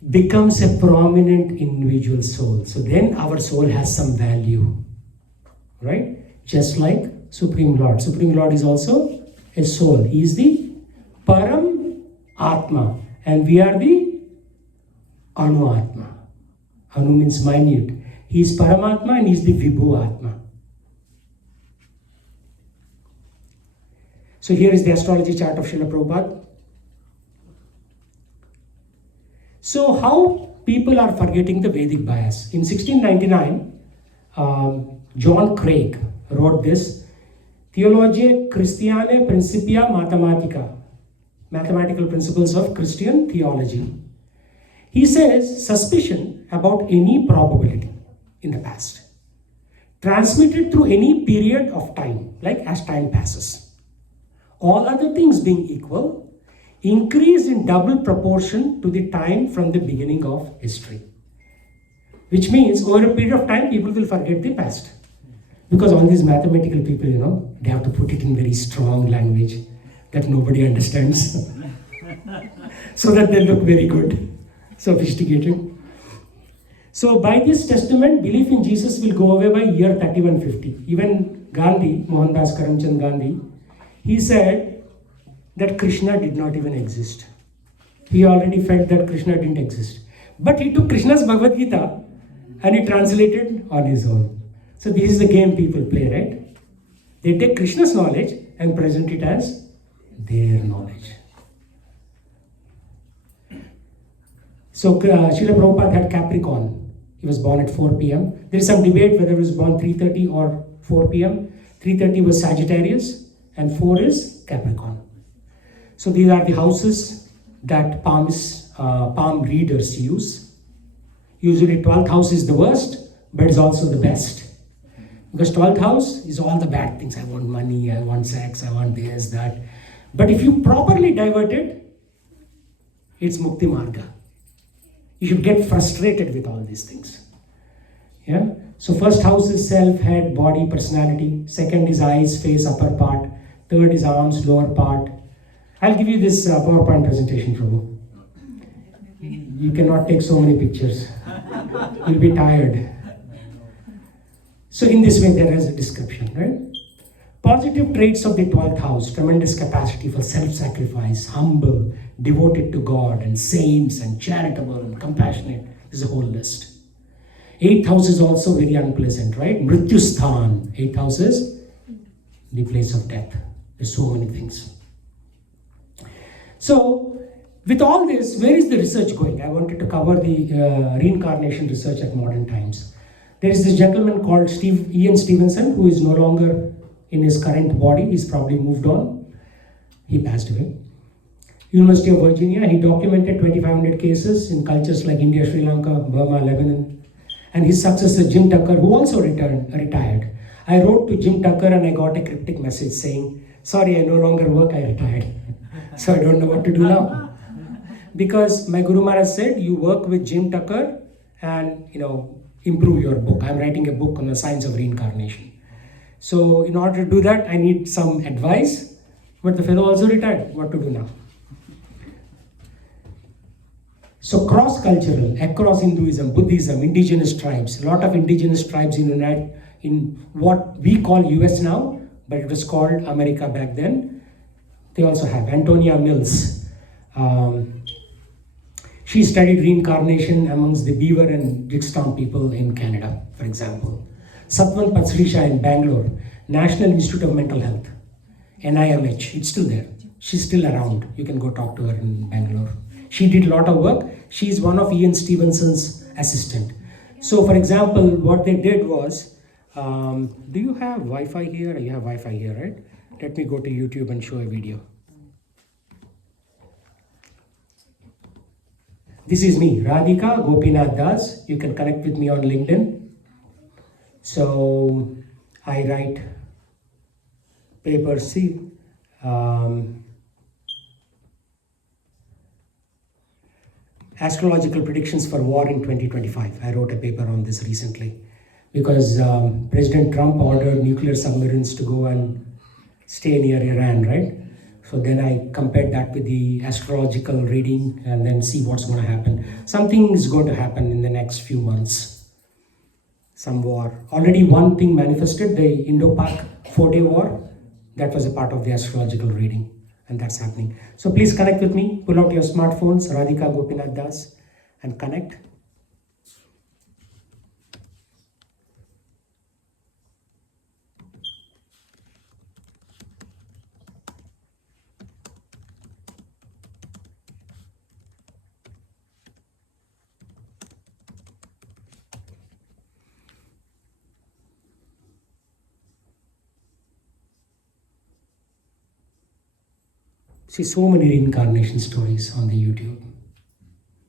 Becomes a prominent individual soul. So then our soul has some value, right? Just like Supreme Lord. Supreme Lord is also a soul. He is the Param Atma and we are the Anu Atma. Anu means minute. He is Paramatma and he is the Vibhu Atma. So here is the astrology chart of Srila Prabhupada. So how people are forgetting the Vedic bias. In 1699, John Craig wrote this, Theologiae Christianae Principia Mathematica, mathematical principles of Christian theology. He says, suspicion about any probability in the past, transmitted through any period of time, like as time passes. All other things being equal, increase in double proportion to the time from the beginning of history. Which means over a period of time, people will forget the past. Because all these mathematical people, they have to put it in very strong language that nobody understands. So that they look very good, sophisticated. So by this testament, belief in Jesus will go away by year 3150. Even Gandhi, Mohandas Karamchand Gandhi, he said that Krishna did not even exist. He already felt that Krishna didn't exist. But he took Krishna's Bhagavad Gita and he translated on his own. So this is the game people play, right? They take Krishna's knowledge and present it as their knowledge. So Srila Prabhupada had Capricorn. He was born at 4 p.m. There is some debate whether he was born 3:30 or 4 p.m. 3:30 was Sagittarius and 4 is Capricorn. So these are the houses that palms palm readers use. Usually 12th house is the worst, but it's also the best. Because 12th house is all the bad things. I want money, I want sex, I want this, that. But if you properly divert it, it's Mukti Marga. You should get frustrated with all these things. Yeah? So first house is self, head, body, personality. Second is eyes, face, upper part. Third is arms, lower part. I'll give you this PowerPoint presentation, Prabhu. You cannot take so many pictures. You'll be tired. So in this way, there is a description, right? Positive traits of the 12th house: tremendous capacity for self-sacrifice, humble, devoted to God, and saints, and charitable, and compassionate. There's a whole list. 8th house is also very unpleasant, right? Mrityusthan. 8th house is the place of death. There's so many things. So, with all this, where is the research going? I wanted to cover the reincarnation research at modern times. There is this gentleman called Ian Stevenson, who is no longer in his current body. He's probably moved on. He passed away. University of Virginia, he documented 2,500 cases in cultures like India, Sri Lanka, Burma, Lebanon. And his successor, Jim Tucker, who also retired. I wrote to Jim Tucker and I got a cryptic message saying, sorry, I no longer work, I retired. So I don't know what to do now. Because my Guru Maharaj said, you work with Jim Tucker and, improve your book. I'm writing a book on the science of reincarnation. So in order to do that, I need some advice. But the fellow also retired. What to do now? So cross-cultural, across Hinduism, Buddhism, indigenous tribes, a lot of indigenous tribes in what we call US now, but it was called America back then. They also have Antonia Mills. She studied reincarnation amongst the Beaver and Jigsaw people in Canada, for example. Satwan Patsrisha in Bangalore, National Institute of Mental Health, NIMH, it's still there. She's still around. You can go talk to her in Bangalore. She did a lot of work. She's one of Ian Stevenson's assistant. So for example, what they did was, do you have Wi-Fi here? You have Wi-Fi here, right? Let me go to YouTube and show a video. This is me, Radhika Gopinath Das. You can connect with me on LinkedIn. So I write papers, see. Astrological predictions for war in 2025. I wrote a paper on this recently because President Trump ordered nuclear submarines to go and stay near Iran, right? So then I compared that with the astrological reading and then see what's going to happen. Something is going to happen in the next few months. Some war. Already one thing manifested, the Indo-Pak 4-day war. That was a part of the astrological reading. And that's happening. So please connect with me. Pull out your smartphones, Radhika Gopinath Das, and connect. See so many reincarnation stories on the YouTube.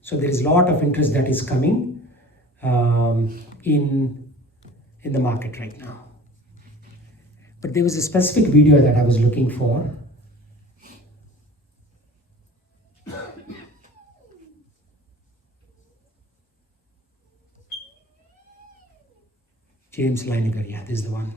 So there is a lot of interest that is coming in the market right now. But there was a specific video that I was looking for. James Leiniger, yeah, this is the one.